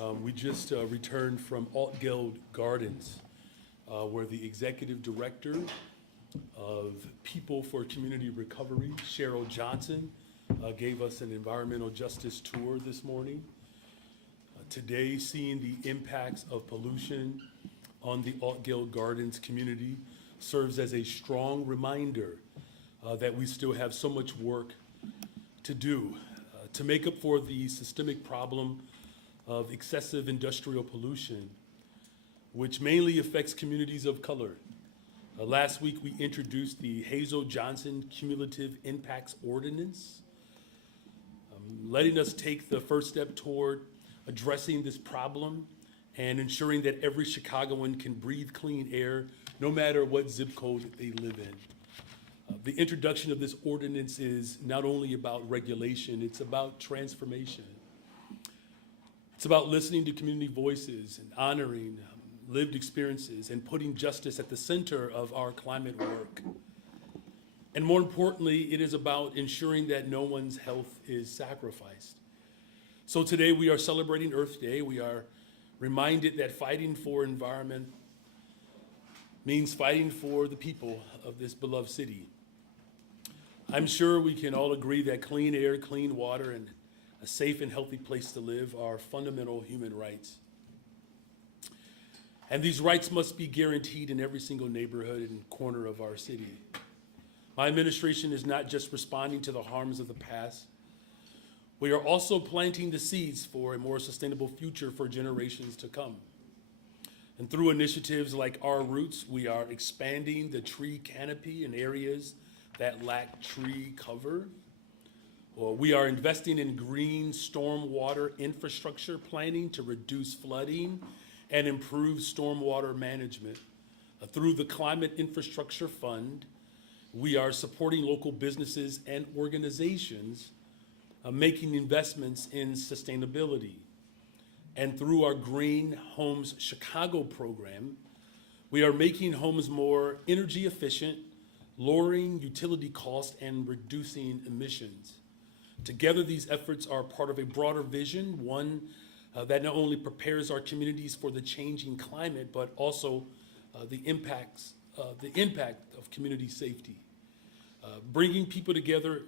We just returned from Altgeld Gardens, where the executive director of People for Community Recovery, Cheryl Johnson, gave us an environmental justice tour this morning. Today, seeing the impacts of pollution on the Altgeld Gardens community serves as a strong reminder that we still have so much work to do to make up for the systemic problem of excessive industrial pollution, which mainly affects communities of color. Last week, we introduced the Hazel-Johnson Cumulative Impacts Ordinance, letting us take the first step toward addressing this problem and ensuring that every Chicagoan can breathe clean air, no matter what zip code they live in. The introduction of this ordinance is not only about regulation, it's about transformation. It's about listening to community voices and honoring lived experiences and putting justice at the center of our climate work. And more importantly, it is about ensuring that no one's health is sacrificed. So today we are celebrating Earth Day. We are reminded that fighting for environment means fighting for the people of this beloved city. I'm sure we can all agree that clean air, clean water, and a safe and healthy place to live are fundamental human rights. And these rights must be guaranteed in every single neighborhood and corner of our city. My administration is not just responding to the harms of the past. We are also planting the seeds for a more sustainable future for generations to come. And through initiatives like Our Roots, we are expanding the tree canopy in areas that lack tree cover. We are investing in green stormwater infrastructure planning to reduce flooding and improve stormwater management. Through the Climate Infrastructure Fund, we are supporting local businesses and organizations making investments in sustainability. And through our Green Homes Chicago program, we are making homes more energy efficient, lowering utility costs, and reducing emissions. Together, these efforts are part of a broader vision, one that not only prepares our communities for the changing climate, but also the impact of community safety. Bringing people together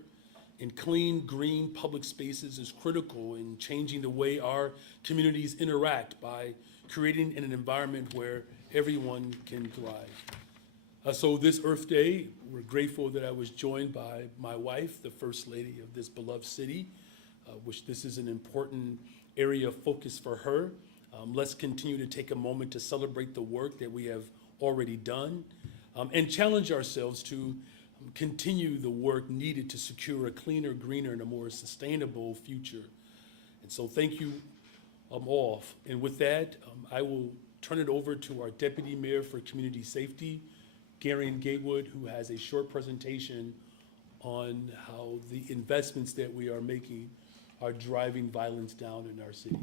in clean, green public spaces is critical in changing the way our communities interact by creating an environment where everyone can thrive. So this Earth Day, we're grateful that I was joined by my wife, the First Lady of this beloved city, which this is an important area of focus for her. Let's continue to take a moment to celebrate the work that we have already done and challenge ourselves to continue the work needed to secure a cleaner, greener, and a more sustainable future. And so thank you all. And with that, I will turn it over to our Deputy Mayor for Community Safety, Garion Gatewood, who has a short presentation on how the investments that we are making are driving violence down in our city.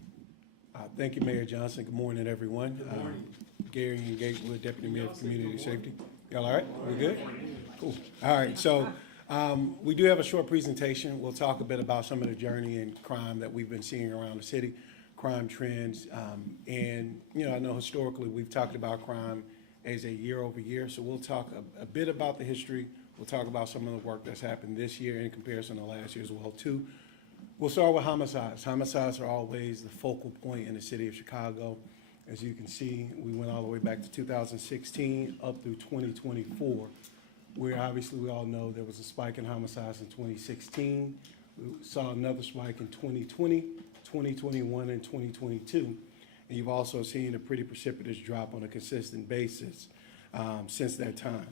Thank you, Mayor Johnson. Good morning, everyone. Good morning. Garion Gatewood, Deputy Mayor for Community Safety. Y'all all right? We good? Cool. All right, so we do have a short presentation. We'll talk a bit about some of the journey and crime that we've been seeing around the city, crime trends, and I know historically we've talked about crime as a year over year, so we'll talk a bit about the history. We'll talk about some of the work that's happened this year in comparison to last year as well, too. We'll start with homicides. Homicides are always the focal point in the city of Chicago. As you can see, we went all the way back to 2016 up through 2024, where obviously we all know there was a spike in homicides in 2016. We saw another spike in 2020, 2021, and 2022. And you've also seen a pretty precipitous drop on a consistent basis since that time.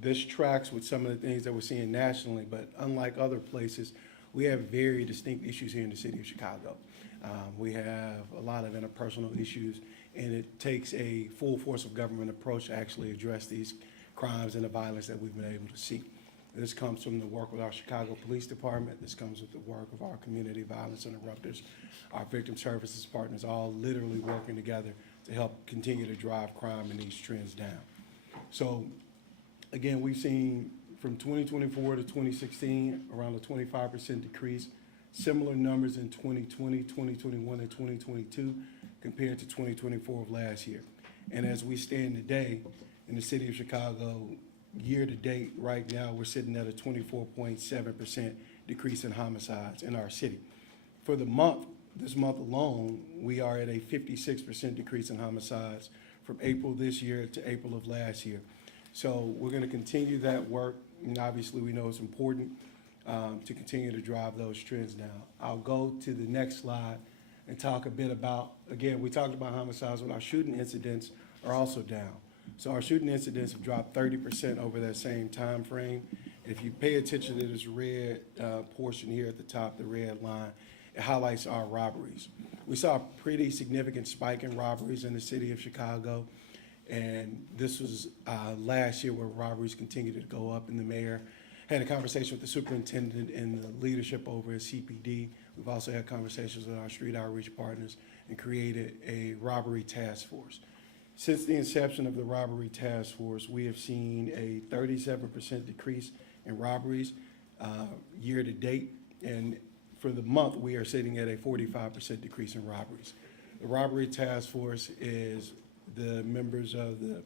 This tracks with some of the things that we're seeing nationally, but unlike other places, we have very distinct issues here in the city of Chicago. We have a lot of interpersonal issues, and it takes a full force of government approach to actually address these crimes and the violence that we've been able to see. This comes from the work with our Chicago Police Department. This comes with the work of our community violence interrupters, our victim services partners, all literally working together to help continue to drive crime and these trends down. So again, we've seen from 2024 to 2016, around a 25% decrease. similar numbers in 2020, 2021, and 2022 compared to 2024 of last year. And as we stand today in the city of Chicago, year to date, right now, we're sitting at a 24.7% decrease in homicides in our city. For the month, this month alone, we are at a 56% decrease in homicides from April this year to April of last year. So we're going to continue that work, and obviously we know it's important to continue to drive those trends down. I'll go to the next slide and talk a bit about, again, we talked about homicides, but our shooting incidents are also down. So our shooting incidents have dropped 30% over that same time frame. If you pay attention to this red portion here at the top, the red line, it highlights our robberies. We saw a pretty significant spike in robberies in the city of Chicago, and this was last year where robberies continued to go up, and the mayor had a conversation with the superintendent and the leadership over at CPD. We've also had conversations with our street outreach partners and created a robbery task force. Since the inception of the robbery task force, we have seen a 37% decrease in robberies year to date, and for the month, we are sitting at a 45% decrease in robberies. The robbery task force is the members of the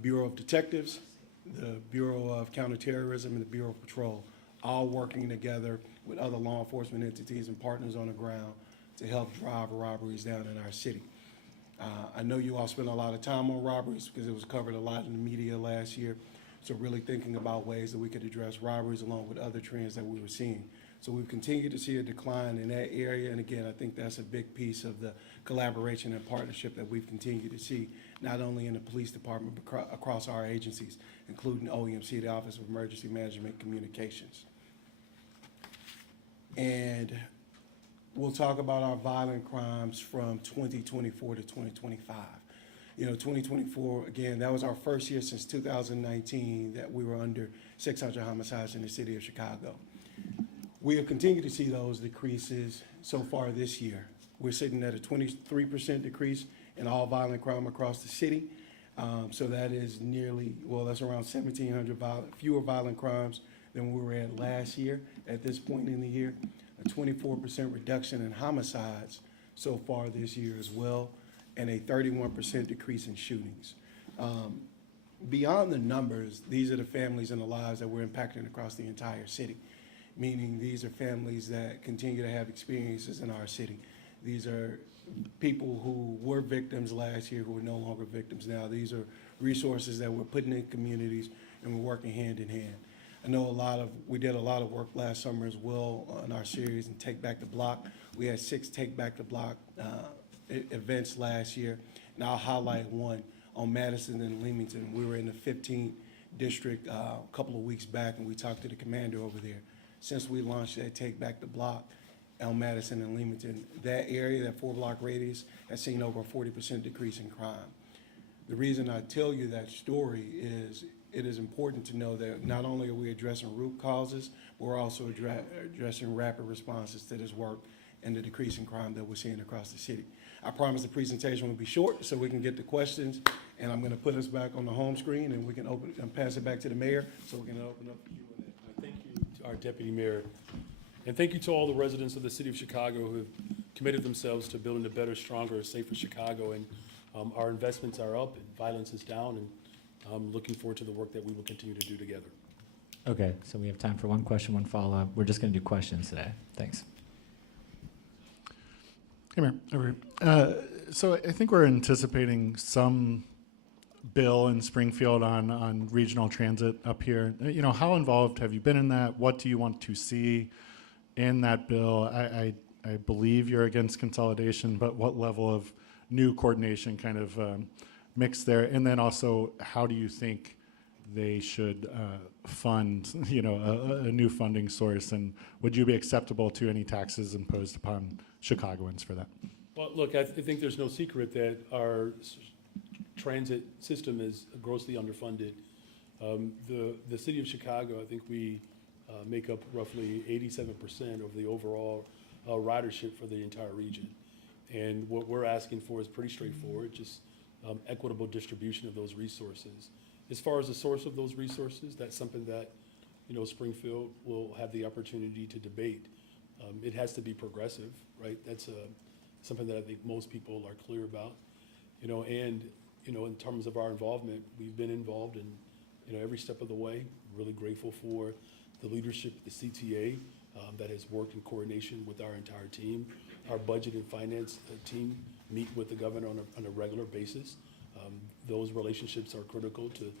Bureau of Detectives, the Bureau of Counterterrorism, and the Bureau of Patrol, all working together with other law enforcement entities and partners on the ground to help drive robberies down in our city. I know you all spent a lot of time on robberies because it was covered a lot in the media last year. So really thinking about ways that we could address robberies along with other trends that we were seeing. So we've continued to see a decline in that area. And again, I think that's a big piece of the collaboration and partnership that we've continued to see, not only in the police department, but across our agencies, including OEMC, the Office of Emergency Management Communications. And we'll talk about our violent crimes from 2024 to 2025. You know, 2024, again, that was our first year since 2019 that we were under 600 homicides in the city of Chicago. We have continued to see those decreases so far this year. We're sitting at a 23% decrease in all violent crime across the city. So that is nearly, well, that's around 1,700 fewer violent crimes than we were at last year at this point in the year. A 24% reduction in homicides so far this year as well, and a 31% decrease in shootings. Beyond the numbers, these are the families and the lives that we're impacting across the entire city, meaning these are families that continue to have experiences in our city. These are people who were victims last year who are no longer victims now. These are resources that we're putting in communities, and we're working hand in hand. I know we did a lot of work last summer as well on our series and Take Back the Block. We had 6 Take Back the Block events last year, and I'll highlight one on Madison and Leamington. We were in the 15th district a couple of weeks back, and we talked to the commander over there. Since we launched that Take Back the Block on Madison and Leamington, that area, that 4-block radius, has seen over a 40% decrease in crime. The reason I tell you that story is it is important to know that not only are we addressing root causes, but we're also addressing rapid responses to this work and the decrease in crime that we're seeing across the city. I promise the presentation will be short so we can get to questions, and I'm going to put us back on the home screen, and we can open and pass it back to the mayor so we can open up the Q&A. Thank you to our deputy mayor, and thank you to all the residents of the city of Chicago who have committed themselves to building a better, stronger, safer Chicago. And our investments are up, and violence is down, and I'm looking forward to the work that we will continue to do together. Okay, so we have time for one question, one follow-up. We're just going to do questions today. Thanks. Hey, Mayor. Over here. So I think we're anticipating some bill in Springfield on regional transit up here. You know, how involved have you been in that? What do you want to see in that bill? I believe you're against consolidation, but what level of new coordination kind of mix there? And then also, how do you think they should fund, you know, a new funding source? And would you be acceptable to any taxes imposed upon Chicagoans for that? Well, look, I think there's no secret that our transit system is grossly underfunded. The city of Chicago, I think we make up roughly 87% of the overall ridership for the entire region. And what we're asking for is pretty straightforward, just equitable distribution of those resources. As far as the source of those resources, that's something that, you know, Springfield will have the opportunity to debate. It has to be progressive, right? That's something that I think most people are clear about, and, in terms of our involvement, we've been involved in, every step of the way. Really grateful for the leadership of the CTA that has worked in coordination with our entire team. Our budget and finance team meet with the governor on a regular basis. Those relationships are critical to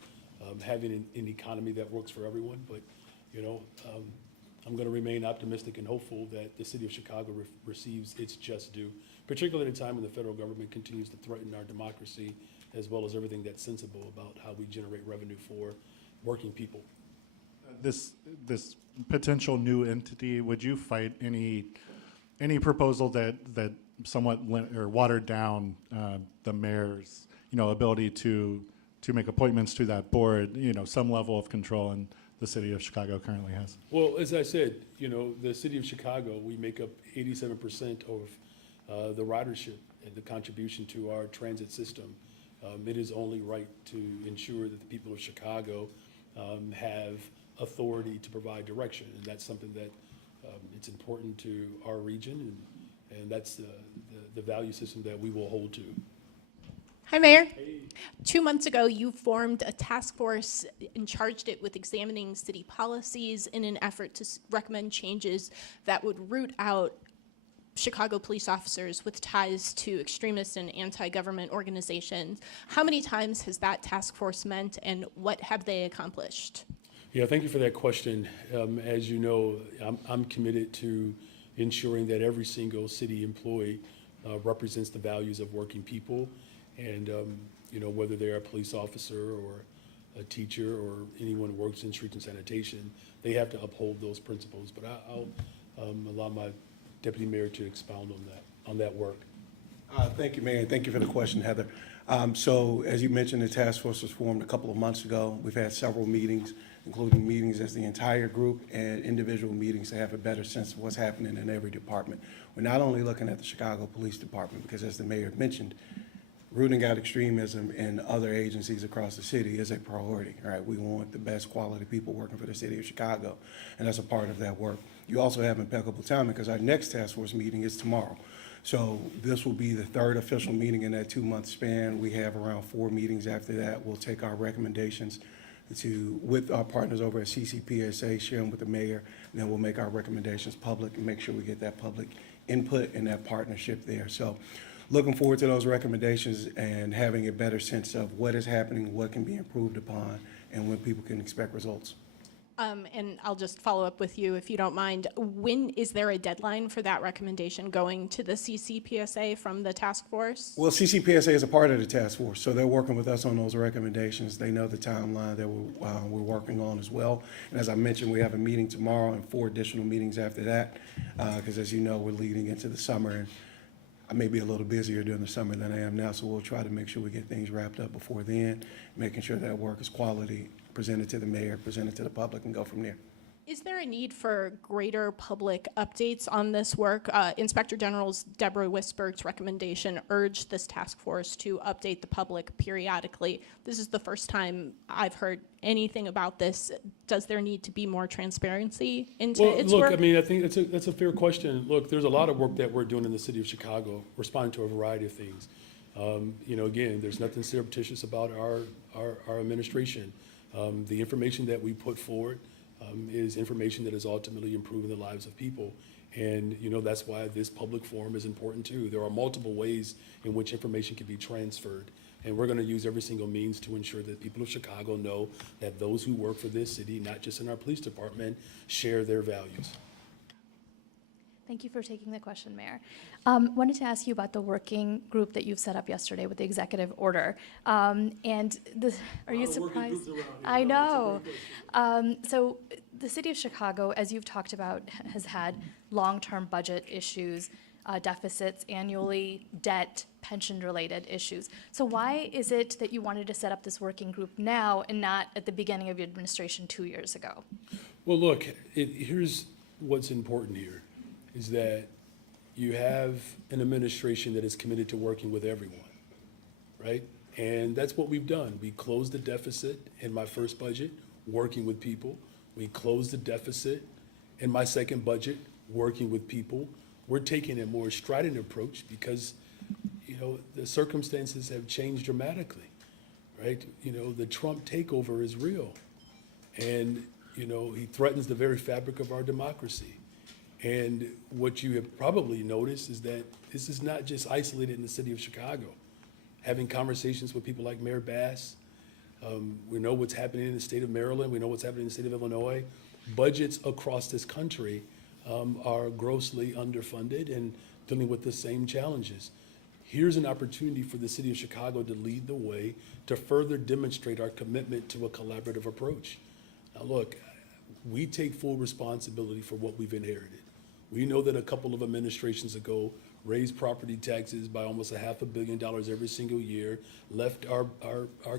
having an economy that works for everyone. But, I'm going to remain optimistic and hopeful that the city of Chicago receives its just due, particularly at a time when the federal government continues to threaten our democracy, as well as everything that's sensible about how we generate revenue for working people. This potential new entity, would you fight any proposal that somewhat or watered down the mayor's ability to make appointments to that board, some level of control, and the city of Chicago currently has? Well, as I said, the city of Chicago, we make up 87% of the ridership and the contribution to our transit system. It is only right to ensure that the people of Chicago have authority to provide direction, and that's something that it's important to our region, and that's the value system that we will hold to. Hi, Mayor. 2 months ago, you formed a task force and charged it with examining city policies in an effort to recommend changes that would root out Chicago police officers with ties to extremist and anti-government organizations. How many times has that task force met, and what have they accomplished? Yeah, thank you for that question. As you know, I'm committed to ensuring that every single city employee represents the values of working people. And, whether they're a police officer or a teacher or anyone who works in street and sanitation, they have to uphold those principles. But I'll allow my deputy mayor to expound on that work. Thank you, Mayor, and thank you for the question, Heather. So as you mentioned, the task force was formed a couple of months ago. We've had several meetings, including meetings as the entire group and individual meetings to have a better sense of what's happening in every department. We're not only looking at the Chicago Police Department, because as the mayor mentioned, rooting out extremism in other agencies across the city is a priority, right? We want the best quality people working for the city of Chicago, and that's a part of that work. You also have impeccable timing, because our next task force meeting is tomorrow. So this will be the third official meeting in that 2-month span. We have around 4 meetings after that. We'll take our recommendations with our partners over at CCPSA, share them with the mayor, and then we'll make our recommendations public and make sure we get that public input and that partnership there. So looking forward to those recommendations and having a better sense of what is happening, what can be improved upon, and when people can expect results. And I'll just follow up with you, if you don't mind. When is there a deadline for that recommendation going to the CCPSA from the task force? Well, CCPSA is a part of the task force, so they're working with us on those recommendations. They know the timeline that we're working on as well. And as I mentioned, we have a meeting tomorrow and 4 additional meetings after that, because as you know, we're leading into the summer, and I may be a little busier during the summer than I am now, so we'll try to make sure we get things wrapped up before then, making sure that work is quality, presented to the mayor, presented to the public, and go from there. Is there a need for greater public updates on this work? Inspector General's Deborah Wisberg's recommendation urged this task force to update the public periodically. This is the first time I've heard anything about this. Does there need to be more transparency into its work? Look, I mean, I think that's a fair question. Look, there's a lot of work that we're doing in the city of Chicago, responding to a variety of things. Again, there's nothing surreptitious about our administration. The information that we put forward is information that is ultimately improving the lives of people. And, that's why this public forum is important too. There are multiple ways in which information can be transferred. And we're going to use every single means to ensure that people of Chicago know that those who work for this city, not just in our police department, share their values. Thank you for taking the question, Mayor. Wanted to ask you about the working group that you've set up yesterday with the executive order. Are you surprised? I know. So the city of Chicago, as you've talked about, has had long-term budget issues, deficits annually, debt, pension-related issues. So why is it that you wanted to set up this working group now and not at the beginning of your administration 2 years ago? Well, look, here's what's important here, is that you have an administration that is committed to working with everyone, right? And that's what we've done. We closed the deficit in my first budget, working with people. We closed the deficit in my second budget, working with people. We're taking a more strident approach because, you know, the circumstances have changed dramatically, right? You know, the Trump takeover is real. And, you know, he threatens the very fabric of our democracy. And what you have probably noticed is that this is not just isolated in the city of Chicago. Having conversations with people like Mayor Bass, we know what's happening in the state of Maryland, we know what's happening in the state of Illinois. Budgets across this country are grossly underfunded and dealing with the same challenges. Here's an opportunity for the city of Chicago to lead the way to further demonstrate our commitment to a collaborative approach. Now, look, we take full responsibility for what we've inherited. We know that a couple of administrations ago raised property taxes by almost $500 million every single year, left our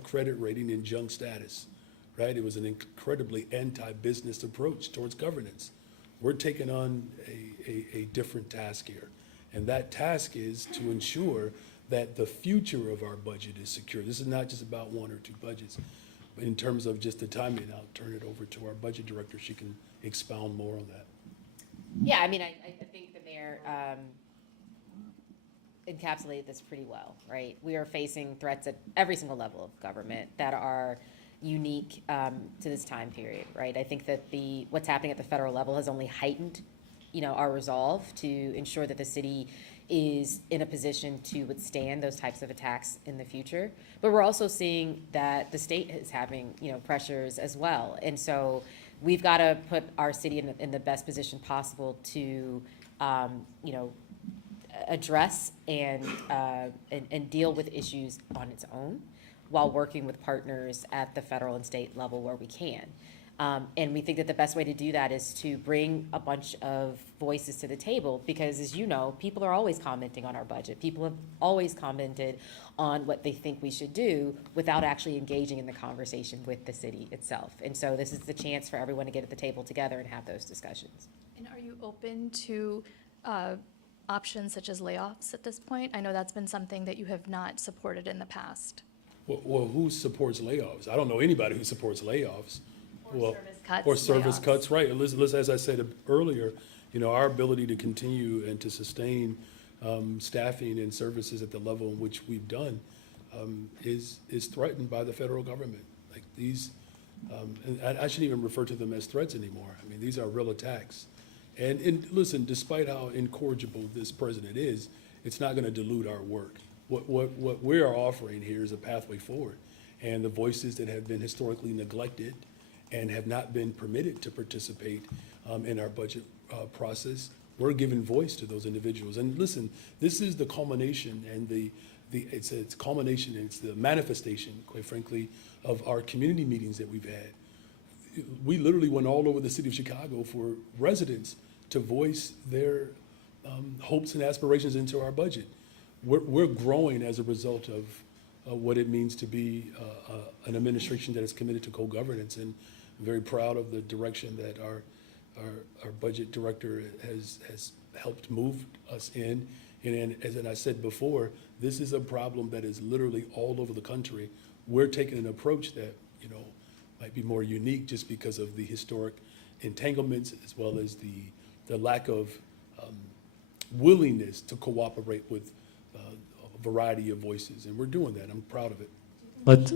credit rating in junk status, right? It was an incredibly anti-business approach towards governance. We're taking on a different task here. And that task is to ensure that the future of our budget is secure. This is not just about one or two budgets. But in terms of just the timing, I'll turn it over to our budget director. She can expound more on that. Yeah, I mean, I think the mayor encapsulated this pretty well, right? We are facing threats at every single level of government that are unique to this time period, right? I think that what's happening at the federal level has only heightened, you know, our resolve to ensure that the city is in a position to withstand those types of attacks in the future. But we're also seeing that the state is having, you know, pressures as well. And so we've got to put our city in the best position possible to, you know, address and deal with issues on its own while working with partners at the federal and state level where we can. And we think that the best way to do that is to bring a bunch of voices to the table because, as you know, people are always commenting on our budget. People have always commented on what they think we should do without actually engaging in the conversation with the city itself. And so this is the chance for everyone to get at the table together and have those discussions. And are you open to options such as layoffs at this point? I know that's been something that you have not supported in the past. Well, who supports layoffs? I don't know anybody who supports layoffs. Or service cuts, Or service layoffs. cuts, right. Listen, as I said earlier, you know, our ability to continue and to sustain staffing and services at the level in which we've done is threatened by the federal government. Like these, and I shouldn't even refer to them as threats anymore. I mean, these are real attacks. And listen, despite how incorrigible this president is, it's not gonna dilute our work. What we are offering here is a pathway forward. And the voices that have been historically neglected and have not been permitted to participate in our budget process, we're giving voice to those individuals. And listen, this is the culmination and it's culmination and it's the manifestation, quite frankly, of our community meetings that we've had. We literally went all over the city of Chicago for residents to voice their hopes and aspirations into our budget. We're growing as a result of what it means to be an administration that is committed to co-governance, and I'm very proud of the direction that our budget director has helped move us in. And as I said before, this is a problem that is literally all over the country. We're taking an approach that, you know, might be more unique just because of the historic entanglements as well as the lack of willingness to cooperate with a variety of voices, and we're doing that. I'm proud of it.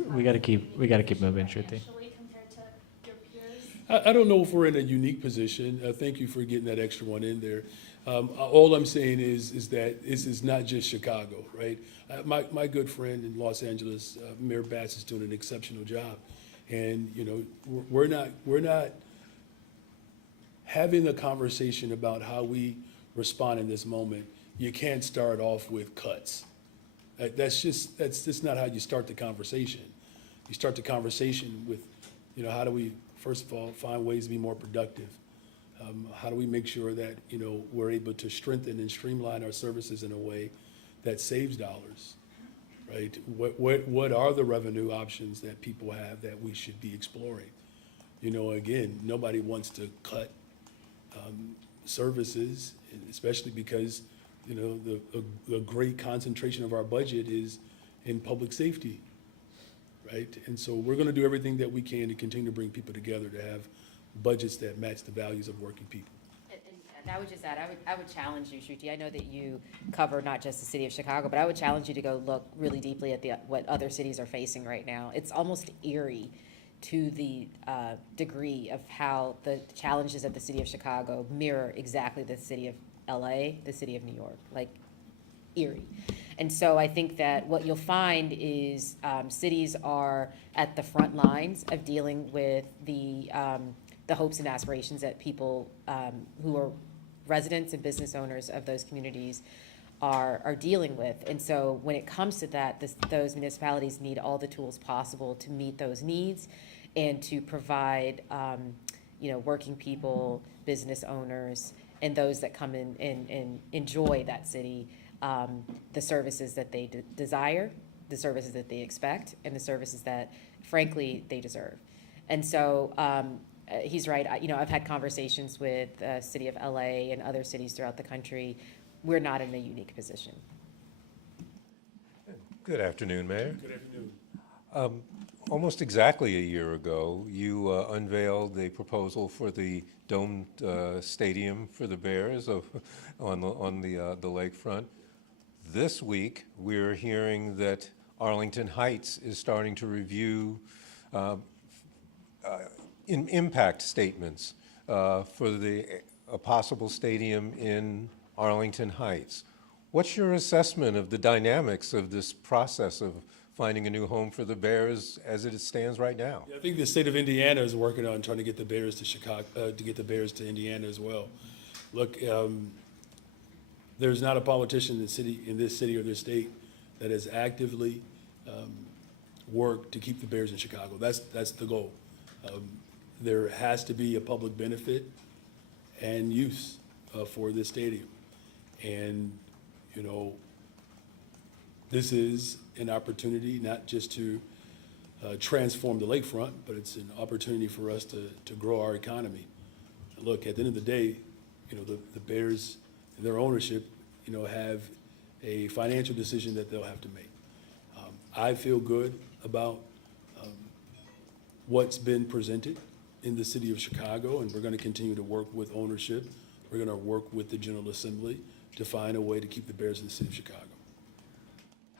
We gotta keep moving, Shruti. Compared to your peers? I don't know if we're in a unique position. Thank you for getting that extra one in there. All I'm saying is that this is not just Chicago, right? My good friend in Los Angeles, Mayor Bass, is doing an exceptional job. And, you know, we're not having a conversation about how we respond in this moment. You can't start off with cuts. That's just not how you start the conversation. You start the conversation with, you know, how do we, first of all, find ways to be more productive? How do we make sure that, you know, we're able to strengthen and streamline our services in a way that saves dollars, right? What are the revenue options that people have that we should be exploring? You know, again, nobody wants to cut services, especially because, you know, the great concentration of our budget is in public safety, right? And so we're gonna do everything that we can to continue to bring people together to have budgets that match the values of working people. And I would just add, I would challenge you, Shruti. I know that you cover not just the city of Chicago, but I would challenge you to go look really deeply at what other cities are facing right now. It's almost eerie to the degree of how the challenges of the city of Chicago mirror exactly the city of LA, the city of New York, like eerie. And so I think that what you'll find is cities are at the front lines of dealing with the hopes and aspirations that people who are residents and business owners of those communities are dealing with. And so when it comes to that, those municipalities need all the tools possible to meet those needs and to provide, working people, business owners, and those that come in and enjoy that city, the services that they desire, the services that they expect, and the services that, frankly, they deserve. And so he's right. I've had conversations with the city of LA and other cities throughout the country. We're not in a unique position. Good afternoon, Mayor. Good afternoon. Almost exactly a year ago, you unveiled a proposal for the domed stadium for the Bears on the lakefront. This week, we're hearing that Arlington Heights is starting to review impact statements for a possible stadium in Arlington Heights. What's your assessment of the dynamics of this process of finding a new home for the Bears as it stands right now? I think the state of Indiana is working on trying to get the Bears to Chicago, to get the Bears to Indiana as well. Look, there's not a politician in this city or this state that has actively worked to keep the Bears in Chicago. That's the goal. There has to be a public benefit and use for this stadium. And, this is an opportunity not just to transform the lakefront, but it's an opportunity for us to grow our economy. Look, at the end of the day, the Bears and their ownership, have a financial decision that they'll have to make. I feel good about what's been presented in the city of Chicago, and we're going to continue to work with ownership. We're going to work with the General Assembly to find a way to keep the Bears in the city of Chicago.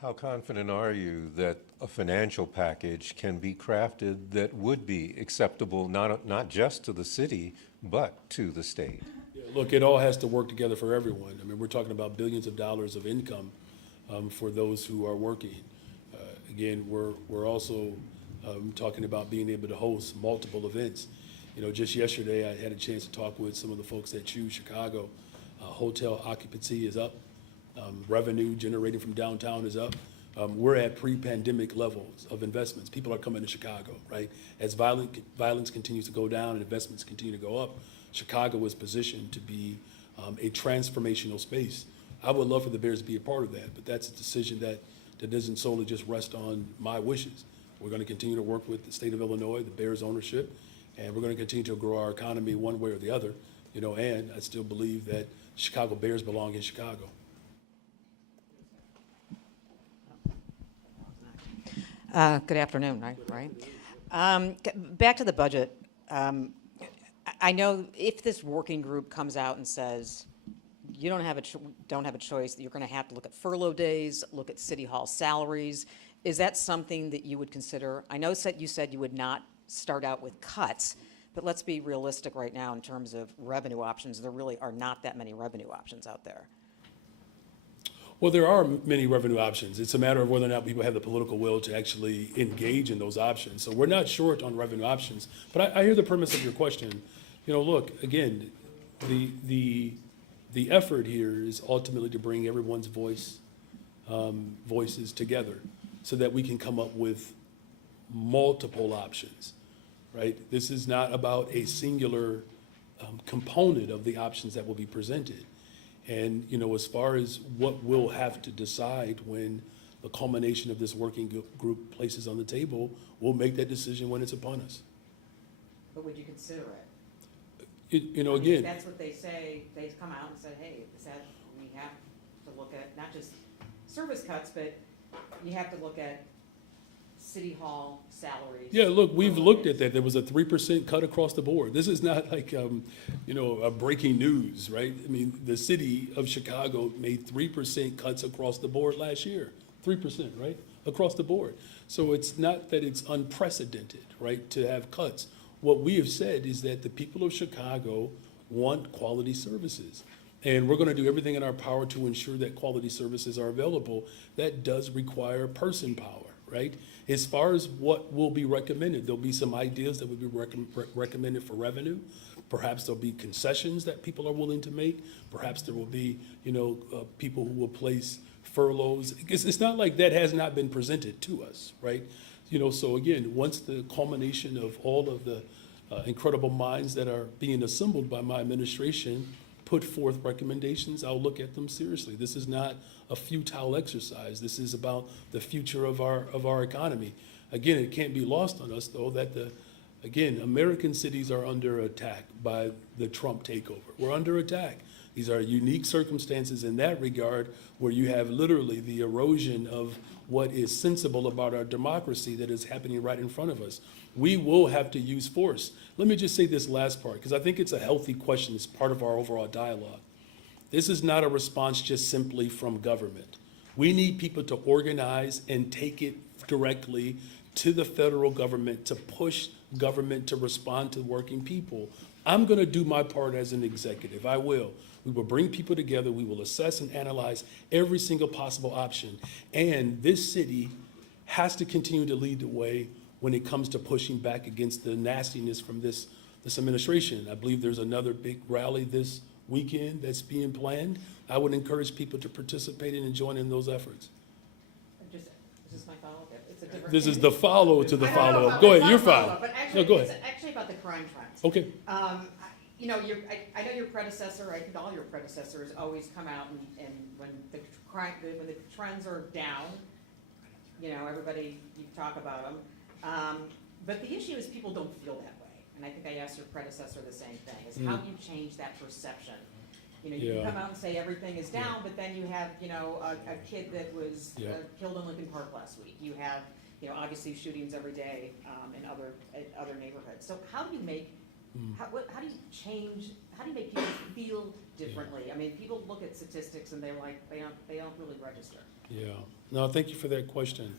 How confident are you that a financial package can be crafted that would be acceptable not just to the city, but to the state? Yeah, look, it all has to work together for everyone. I mean, we're talking about billions of dollars of income for those who are working. Again, we're also talking about being able to host multiple events. Just yesterday, I had a chance to talk with some of the folks at Choose Chicago. Hotel occupancy is up. Revenue generated from downtown is up. We're at pre-pandemic levels of investments. People are coming to Chicago, right? As violence continues to go down and investments continue to go up, Chicago is positioned to be a transformational space. I would love for the Bears to be a part of that, but that's a decision that doesn't solely just rest on my wishes. We're going to continue to work with the state of Illinois, the Bears ownership, and we're going to continue to grow our economy one way or the other, and I still believe that Chicago Bears belong in Chicago. Good afternoon, right? Back to the budget. I know if this working group comes out and says, you don't have a choice, that you're going to have to look at furlough days, look at city hall salaries, is that something that you would consider? I know you said you would not start out with cuts, but let's be realistic right now in terms of revenue options. There really are not that many revenue options out there. Well, there are many revenue options. It's a matter of whether or not people have the political will to actually engage in those options. So we're not short on revenue options. But I hear the premise of your question. Look, again, the effort here is ultimately to bring everyone's voices together so that we can come up with multiple options, right? This is not about a singular component of the options that will be presented. And, as far as what we'll have to decide when the culmination of this working group places on the table, we'll make that decision when it's upon us. But would you consider it? Again. That's what they say. They've come out and said, hey, we have to look at not just service cuts, but you have to look at city hall salaries. Yeah, look, we've looked at that. There was a 3% cut across the board. This is not like, a breaking news, right? I mean, the city of Chicago made 3% cuts across the board last year. 3%, right? Across the board. So it's not that it's unprecedented, right, to have cuts. What we have said is that the people of Chicago want quality services. And we're gonna do everything in our power to ensure that quality services are available. That does require person power, right? As far as what will be recommended, there'll be some ideas that would be recommended for revenue. Perhaps there'll be concessions that people are willing to make. Perhaps there will be, people who will place furloughs. It's not like that has not been presented to us, right? So again, once the culmination of all of the incredible minds that are being assembled by my administration put forth recommendations, I'll look at them seriously. This is not a futile exercise. This is about the future of our economy. Again, it can't be lost on us, though, that American cities are under attack by the Trump takeover. We're under attack. These are unique circumstances in that regard, where you have literally the erosion of what is sensible about our democracy that is happening right in front of us. We will have to use force. Let me just say this last part, because I think it's a healthy question. It's part of our overall dialogue. This is not a response just simply from government. We need people to organize and take it directly to the federal government to push government to respond to working people. I'm going to do my part as an executive. I will. We will bring people together. We will assess and analyze every single possible option. And this city has to continue to lead the way when it comes to pushing back against the nastiness from this administration. I believe there's another big rally this weekend that's being planned. I would encourage people to participate in and join in those efforts. Is this my follow-up? It's a different. This is the follow to the I don't know follow-up. about- Go it's ahead, not you're a fine. follow-up, But No, actually, go it's ahead. actually about the crime trends. Okay. I know your predecessor, I think all your predecessors always come out and when the trends are down, everybody, you talk about them. But the issue is people don't feel that way. And I think I asked your predecessor the same thing, is how do you change that perception? You Yeah. can come out and say everything is down, but then you have, a kid that was Yeah. killed in Lincoln Park last week. You have, obviously shootings every day in other neighborhoods. So how do you make how do you change, how do you make people feel differently? I mean, people look at statistics and they're like, they don't really register. Yeah. No, thank you for that question.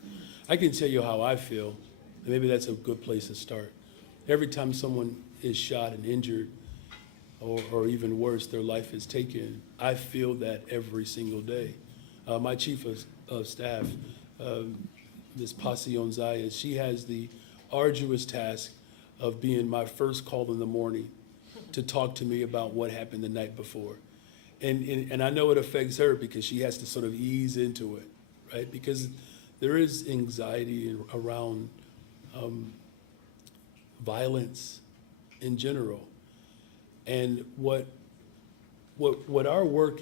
I can tell you how I feel. And maybe that's a good place to start. Every time someone is shot and injured, or even worse, their life is taken, I feel that every single day. My chief of staff, Ms. Pasión Zayas, she has the arduous task of being my first call in the morning to talk to me about what happened the night before. And I know it affects her because she has to sort of ease into it, right? Because there is anxiety around violence in general. And what our work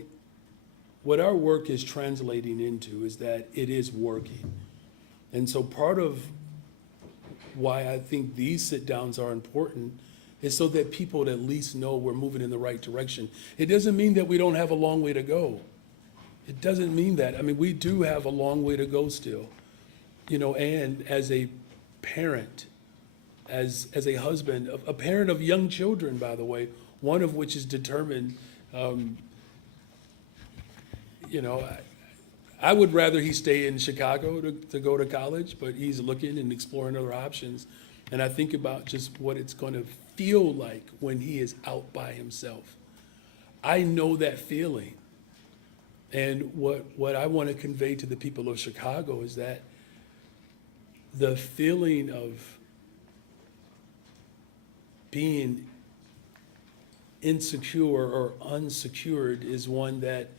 is translating into is that it is working. And so part of why I think these sit-downs are important is so that people at least know we're moving in the right direction. It doesn't mean that we don't have a long way to go. It doesn't mean that. I mean, we do have a long way to go still. And as a parent, as a husband, a parent of young children, by the way, one of which is determined, I would rather he stay in Chicago to go to college, but he's looking and exploring other options. And I think about just what it's going to feel like when he is out by himself. I know that feeling. And what I want to convey to the people of Chicago is that the feeling of being insecure or unsecured is one that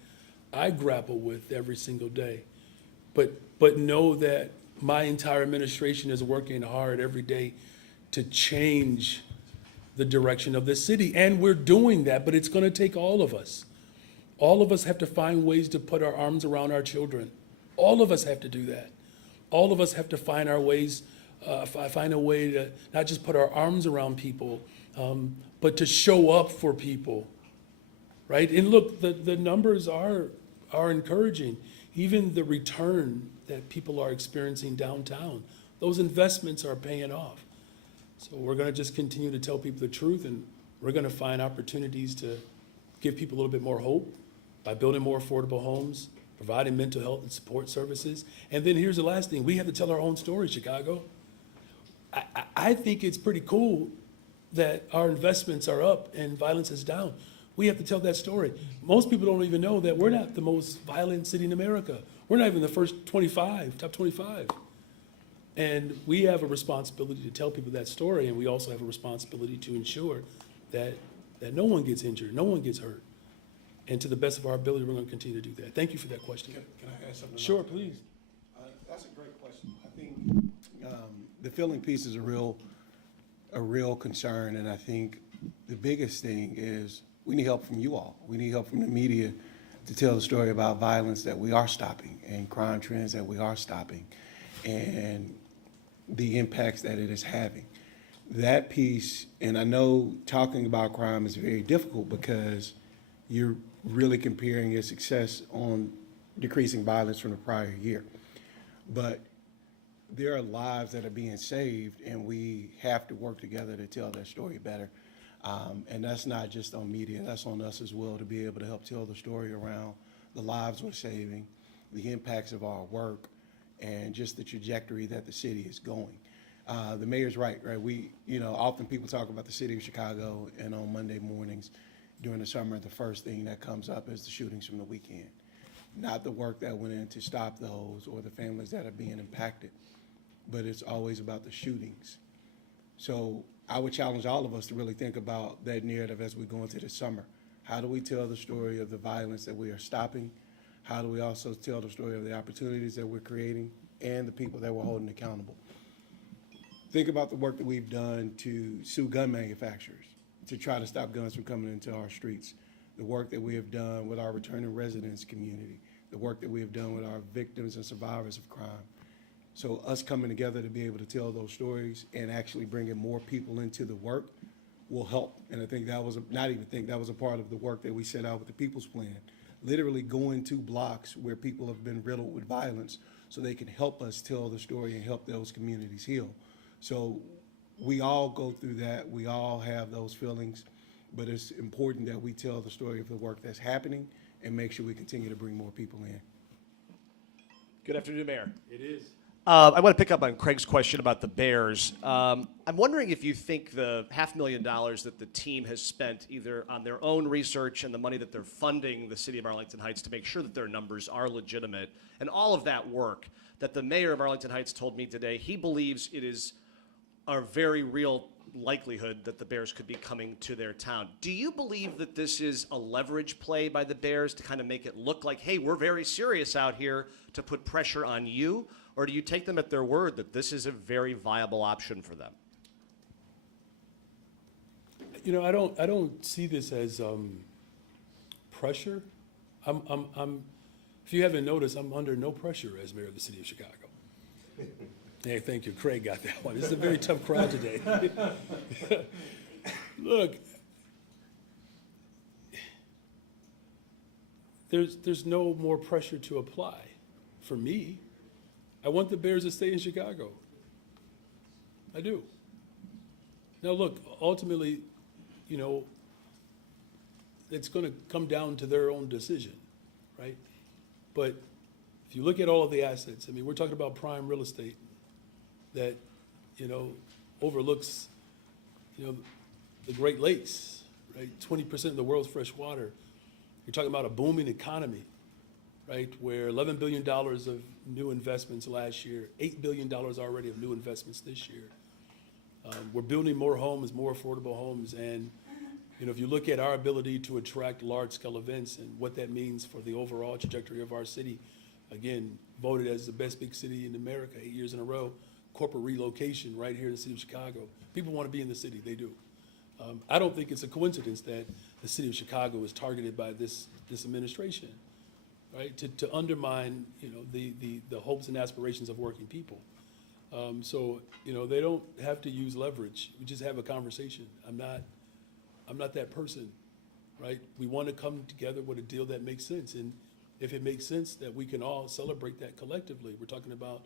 I grapple with every single day. But know that my entire administration is working hard every day to change the direction of this city. And we're doing that, but it's going to take all of us. All of us have to find ways to put our arms around our children. All of us have to do that. All of us have to find our ways, find a way to not just put our arms around people, but to show up for people, right? And look, the numbers are encouraging. Even the return that people are experiencing downtown, those investments are paying off. So we're gonna just continue to tell people the truth, and we're gonna find opportunities to give people a little bit more hope by building more affordable homes, providing mental health and support services. And then here's the last thing, we have to tell our own story, Chicago. I think it's pretty cool that our investments are up and violence is down. We have to tell that story. Most people don't even know that we're not the most violent city in America. We're not even the first 25, top 25. And we have a responsibility to tell people that story, and we also have a responsibility to ensure that no one gets injured, no one gets hurt. And to the best of our ability, we're gonna continue to do that. Thank you for that question. Can I ask something? Sure, please. That's a great question. I think the filling piece is a real concern, and I think the biggest thing is we need help from you all. We need help from the media to tell the story about violence that we are stopping and crime trends that we are stopping and the impacts that it is having. That piece, and I know talking about crime is very difficult because you're really comparing your success on decreasing violence from the prior year. But there are lives that are being saved, and we have to work together to tell that story better. And that's not just on media, that's on us as well, to be able to help tell the story around the lives we're saving, the impacts of our work, and just the trajectory that the city is going. The mayor's right? We, often people talk about the city of Chicago, and on Monday mornings during the summer, the first thing that comes up is the shootings from the weekend. Not the work that went in to stop those or the families that are being impacted, but it's always about the shootings. So I would challenge all of us to really think about that narrative as we go into the summer. How do we tell the story of the violence that we are stopping? How do we also tell the story of the opportunities that we're creating and the people that we're holding accountable? Think about the work that we've done to sue gun manufacturers to try to stop guns from coming into our streets. The work that we have done with our returning residents community, the work that we have done with our victims and survivors of crime. So us coming together to be able to tell those stories and actually bringing more people into the work will help. And I think that was, that was a part of the work that we set out with the People's Plan. Literally going to blocks where people have been riddled with violence so they can help us tell the story and help those communities heal. So we all go through that, we all have those feelings, but it's important that we tell the story of the work that's happening and make sure we continue to bring more people in. Good afternoon, Mayor. It is. I want to pick up on Craig's question about the Bears. I'm wondering if you think the $500,000 that the team has spent either on their own research and the money that they're funding the city of Arlington Heights to make sure that their numbers are legitimate and all of that work that the mayor of Arlington Heights told me today, he believes it is a very real likelihood that the Bears could be coming to their town. Do you believe that this is a leverage play by the Bears to kind of make it look like, hey, we're very serious out here to put pressure on you? Or do you take them at their word that this is a very viable option for them? I don't see this as pressure. If you haven't noticed, I'm under no pressure as mayor of the city of Chicago. Hey, thank you. Craig got that one. This is a very tough crowd today. Look, there's no more pressure to apply for me. I want the Bears to stay in Chicago. I do. Now, look, ultimately, it's going to come down to their own decision, right? But if you look at all of the assets, we're talking about prime real estate that, overlooks, the Great Lakes, right? 20% of the world's fresh water. You're talking about a booming economy, right? Where $11 billion of new investments last year, $8 billion already of new investments this year. We're building more homes, more affordable homes, and if you look at our ability to attract large-scale events and what that means for the overall trajectory of our city, again, voted as the best big city in America 8 years in a row, corporate relocation right here in the city of Chicago. People want to be in the city, they do. I don't think it's a coincidence that the city of Chicago is targeted by this administration, right? To undermine, the hopes and aspirations of working people. So they don't have to use leverage. We just have a conversation. I'm not that person, right? We want to come together with a deal that makes sense. And if it makes sense that we can all celebrate that collectively, we're talking about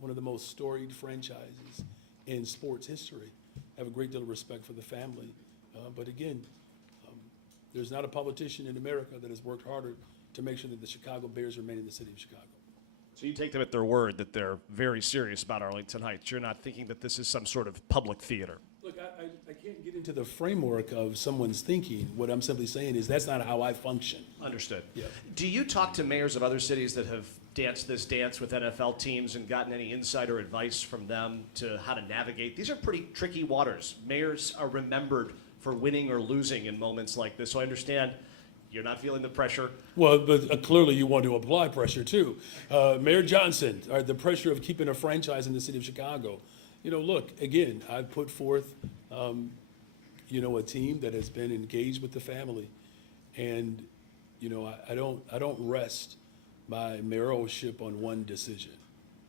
one of the most storied franchises in sports history. I have a great deal of respect for the family. But again, there's not a politician in America that has worked harder to make sure that the Chicago Bears remain in the city of Chicago. So you take them at their word that they're very serious about Arlington Heights. You're not thinking that this is some sort of public theater. Look, I can't get into the framework of someone's thinking. What I'm simply saying is that's not how I function. Understood. Yeah. Do you talk to mayors of other cities that have danced this dance with NFL teams and gotten any insider advice from them to how to navigate? These are pretty tricky waters. Mayors are remembered for winning or losing in moments like this. So I understand you're not feeling the pressure. Well, but clearly you want to apply pressure too. Mayor Johnson, the pressure of keeping a franchise in the city of Chicago. You know, look, again, I've put forth, you know, a team that has been engaged with the family. And, you know, I don't rest my mayoralship on one decision,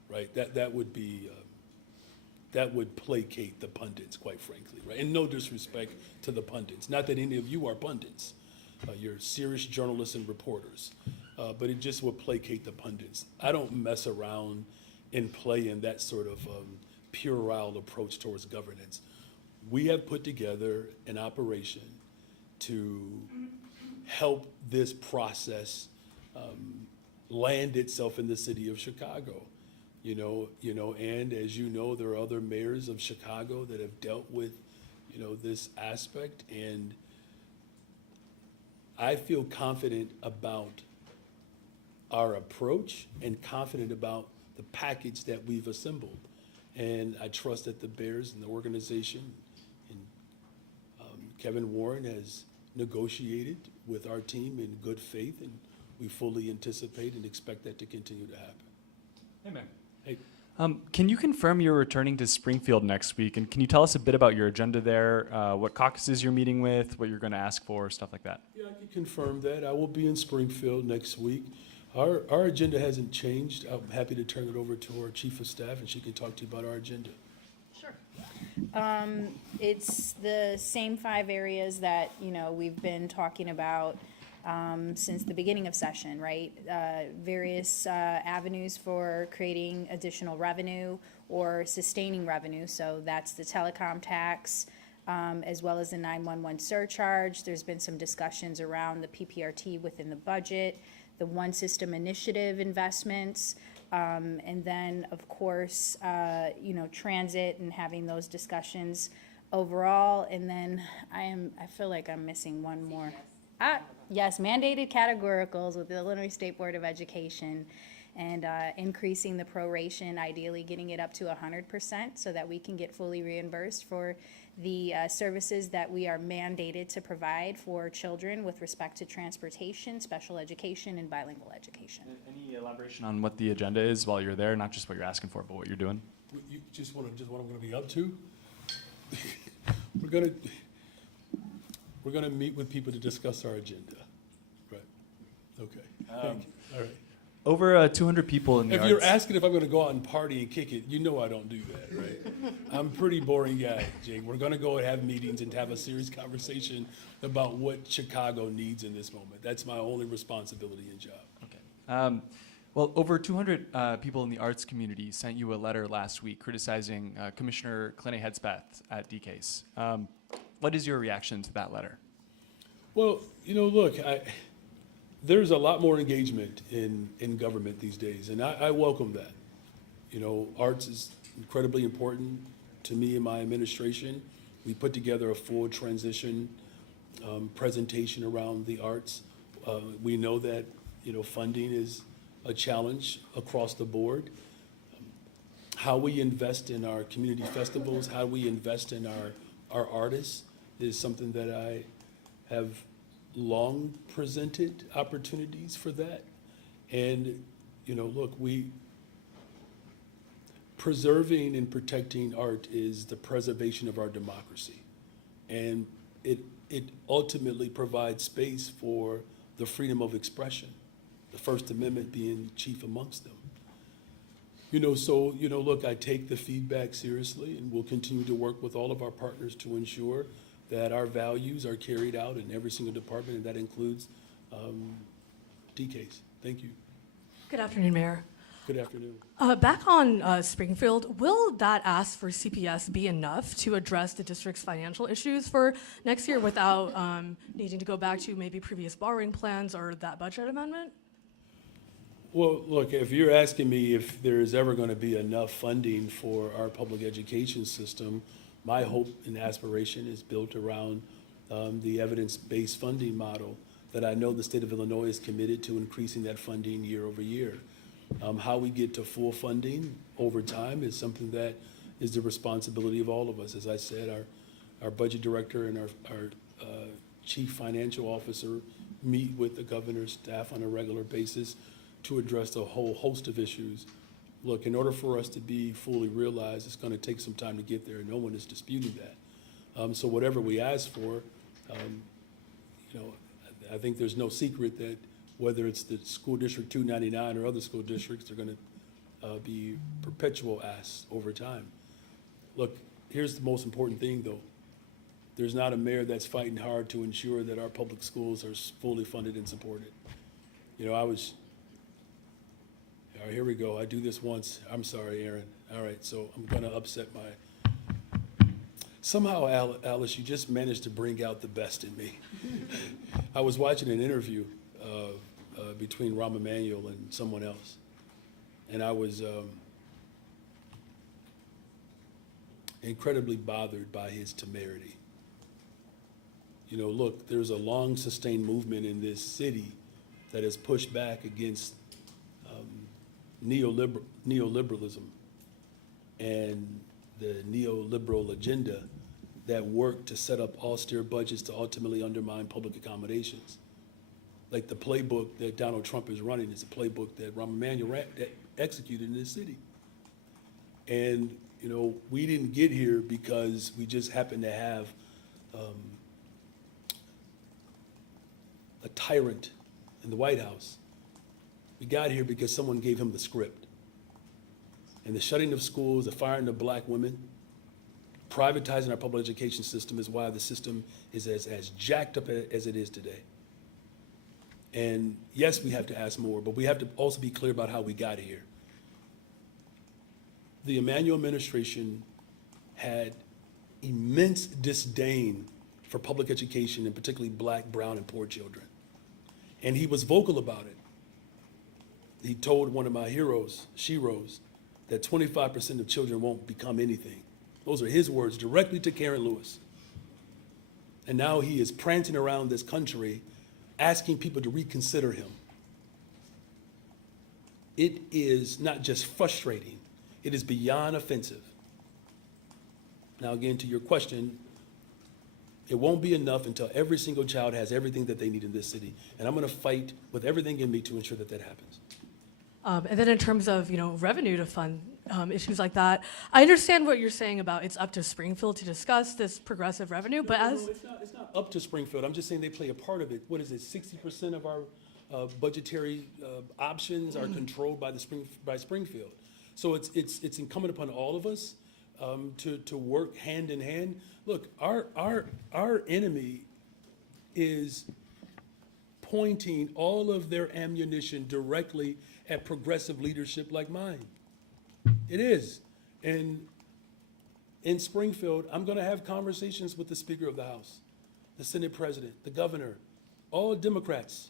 right? That would be, that would placate the pundits, quite frankly, right? And no disrespect to the pundits. Not that any of you are pundits. You're serious journalists and reporters. But it just would placate the pundits. I don't mess around and play in that sort of puerile approach towards governance. We have put together an operation to help this process land itself in the city of Chicago. You know, and as you know, there are other mayors of Chicago that have dealt with, you know, this aspect, and I feel confident about our approach and confident about the package that we've assembled. And I trust that the Bears and the organization and Kevin Warren has negotiated with our team in good faith, and we fully anticipate and expect that to continue to happen. Hey, Mayor. Hey, Can you confirm you're returning to Springfield next week? And can you tell us a bit about your agenda there, what caucuses you're meeting with, what you're going to ask for, stuff like that? yeah, I can confirm that. I will be in Springfield next week. Our agenda hasn't changed. I'm happy to turn it over to our chief of staff, and she can talk to you about our agenda. Sure. It's the same 5 areas that, you know, we've been talking about since the beginning of session, right? Various avenues for creating additional revenue or sustaining revenue. So that's the telecom tax, as well as the 911 surcharge. There's been some discussions around the PPRT within the budget, the One System Initiative investments, and then, of course, you know, transit and having those discussions overall. And then I feel like I'm missing one more. Yes, mandated categoricals with the Illinois State Board of Education, and increasing the proration, ideally getting it up to 100% so that we can get fully reimbursed for the services that we are mandated to provide for children with respect to transportation, special education, and bilingual education. Any elaboration on what the agenda is while you're there, not just what you're asking for, but what you're doing? You just what I'm going to be up to? We're gonna meet with people to discuss our agenda. Right. Okay. Thank you. All right. Over 200 people in the If arts. you're asking if I'm gonna go out and party and kick it, you know I don't do that, right? I'm a pretty boring guy, Jake. We're gonna go and have meetings and have a serious conversation about what Chicago needs in this moment. That's my only responsibility and job. Okay. Well, over 200 people in the arts community sent you a letter last week criticizing Commissioner Clinay Hedspeth at DCASE. What is your reaction to that letter? Well, you know, look, there's a lot more engagement in government these days, and I welcome that. You know, arts is incredibly important to me and my administration. We put together a full transition presentation around the arts. We know that, you know, funding is a challenge across the board. How we invest in our community festivals, how we invest in our artists is something that I have long presented opportunities for that. And, you know, look, preserving and protecting art is the preservation of our democracy. And it ultimately provides space for the freedom of expression, the First Amendment being chief amongst them. You know, so, you know, look, I take the feedback seriously, and we'll continue to work with all of our partners to ensure that our values are carried out in every single department, and that includes DCASE. Thank you. Good afternoon, Mayor. Good afternoon. Back on Springfield, will that ask for CPS be enough to address the district's financial issues for next year without needing to go back to maybe previous borrowing plans or that budget amendment? Well, look, if you're asking me if there's ever going to be enough funding for our public education system, my hope and aspiration is built around the evidence-based funding model that I know the state of Illinois is committed to increasing that funding year over year. How we get to full funding over time is something that is the responsibility of all of us. As I said, our budget director and our chief financial officer meet with the governor's staff on a regular basis to address a whole host of issues. Look, in order for us to be fully realized, it's going to take some time to get there, and no one is disputing that. So whatever we ask for, I think there's no secret that whether it's the school district 299 or other school districts, they're going to be perpetual asks over time. Look, here's the most important thing, though. There's not a mayor that's fighting hard to ensure that our public schools are fully funded and supported. All right, here we go. I do this once. I'm sorry, Aaron. All right, so I'm going to upset somehow, Alice, you just managed to bring out the best in me. I was watching an interview between Rahm Emanuel and someone else, and I was incredibly bothered by his temerity. Look, there's a long sustained movement in this city that has pushed back against neoliberalism and the neoliberal agenda that work to set up austere budgets to ultimately undermine public accommodations. Like the playbook that Donald Trump is running is a playbook that Rahm Emanuel executed in this city. And, we didn't get here because we just happened to have a tyrant in the White House. We got here because someone gave him the script. And the shutting of schools, the firing of black women, privatizing our public education system is why the system is as jacked up as it is today. And yes, we have to ask more, but we have to also be clear about how we got here. The Emanuel administration had immense disdain for public education, and particularly black, brown, and poor children. And he was vocal about it. He told one of my heroes, Sheroes, that 25% of children won't become anything. Those are his words directly to Karen Lewis. And now he is prancing around this country asking people to reconsider him. It is not just frustrating, it is beyond offensive. Now again, to your question, it won't be enough until every single child has everything that they need in this city. And I'm gonna fight with everything in me to ensure that that happens. And then in terms of, revenue to fund issues like that, I understand what you're saying about it's up to Springfield to discuss this progressive revenue, but No, it's not up to Springfield. I'm just saying they play a part of it. What is it, 60% of our budgetary options are controlled by Springfield. So it's incumbent upon all of us to work hand in hand. Look, our enemy is pointing all of their ammunition directly at progressive leadership like mine. It is. And in Springfield, I'm going to have conversations with the Speaker of the House, the Senate President, the Governor, all Democrats.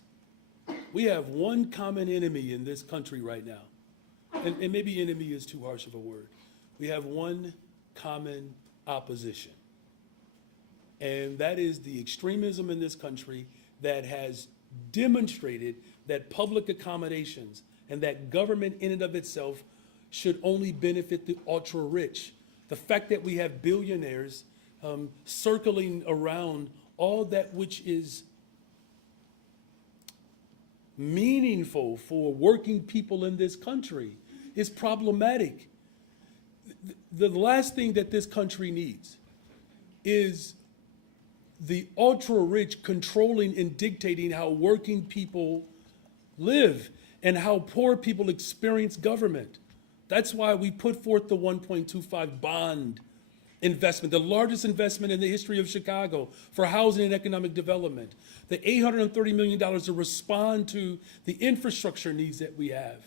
We have one common enemy in this country right now. And maybe enemy is too harsh of a word. We have one common opposition. And that is the extremism in this country that has demonstrated that public accommodations and that government in and of itself should only benefit the ultra-rich. The fact that we have billionaires circling around all that which is meaningful for working people in this country is problematic. The last thing that this country needs is the ultra-rich controlling and dictating how working people live and how poor people experience government. That's why we put forth the 1.25 bond investment, the largest investment in the history of Chicago for housing and economic development, the $830 million to respond to the infrastructure needs that we have,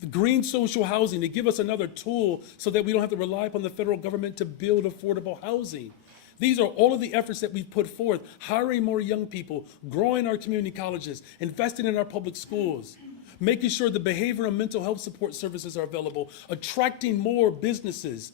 the green social housing, to give us another tool so that we don't have to rely upon the federal government to build affordable housing. These are all of the efforts that we've put forth, hiring more young people, growing our community colleges, investing in our public schools, making sure the behavioral and mental health support services are available, attracting more businesses.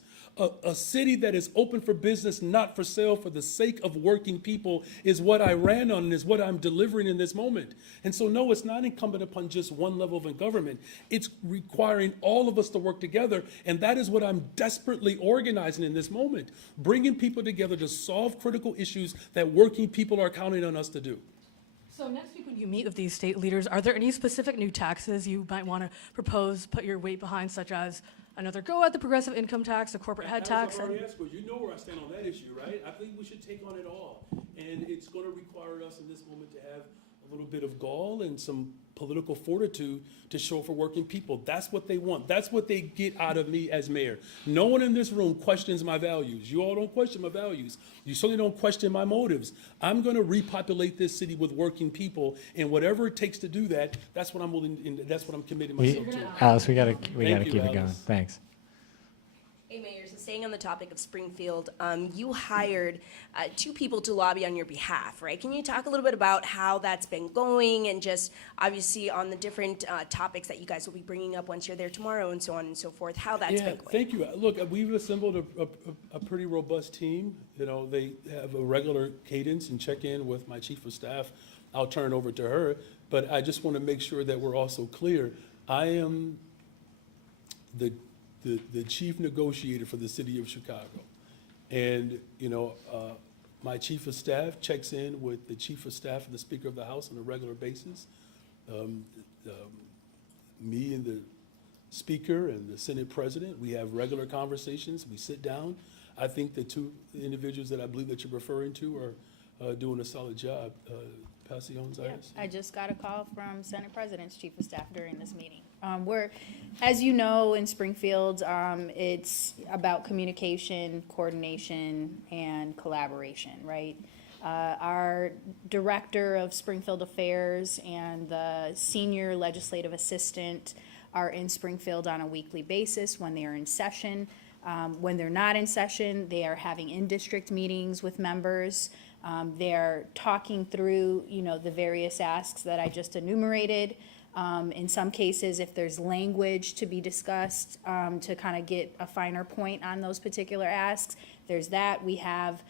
A city that is open for business, not for sale, for the sake of working people is what I ran on and is what I'm delivering in this moment. And so, no, it's not incumbent upon just one level of government. It's requiring all of us to work together, and that is what I'm desperately organizing in this moment, bringing people together to solve critical issues that working people are counting on us to do. So next week when you meet with these state leaders, are there any specific new taxes you might want to propose, put your weight behind, such as another go at the progressive income tax, a corporate head tax? As I've already asked, you know where I stand on that issue, right? I think we should take on it all. And it's going to require us in this moment to have a little bit of gall and some political fortitude to show for working people. That's what they want. That's what they get out of me as mayor. No one in this room questions my values. You all don't question my values. You certainly don't question my motives. I'm going to repopulate this city with working people, and whatever it takes to do that, that's what I'm willing, and that's what I'm committing myself to. Alice, we gotta keep Thank you, it going. Alice. Thanks. Hey, Mayor, so staying on the topic of Springfield, you hired 2 people to lobby on your behalf, right? Can you talk a little bit about how that's been going and just obviously on the different topics that you guys will be bringing up once you're there tomorrow and so on and so forth, how that's been going? Thank you. Look, we've assembled a pretty robust team. You know, they have a regular cadence and check in with my chief of staff. I'll turn it over to her, but I just want to make sure that we're also clear. I am the chief negotiator for the city of Chicago. And, you know, my chief of staff checks in with the chief of staff and the Speaker of the House on a regular basis. Me and the Speaker and the Senate President, we have regular conversations. We sit down. I think the 2 individuals that I believe that you're referring to are doing a solid job. Pasiones, Yeah, I just got a call from Senate President's Chief of Staff during this meeting. We're, as you know, in Springfield, it's about communication, coordination, and collaboration, right? Our Director of Springfield Affairs and the Senior Legislative Assistant are in Springfield on a weekly basis when they are in session. When they're not in session, they are having in-district meetings with members. They're talking through, you know, the various asks that I just enumerated. In some cases, if there's language to be discussed, to kind of get a finer point on those particular asks, there's that. We have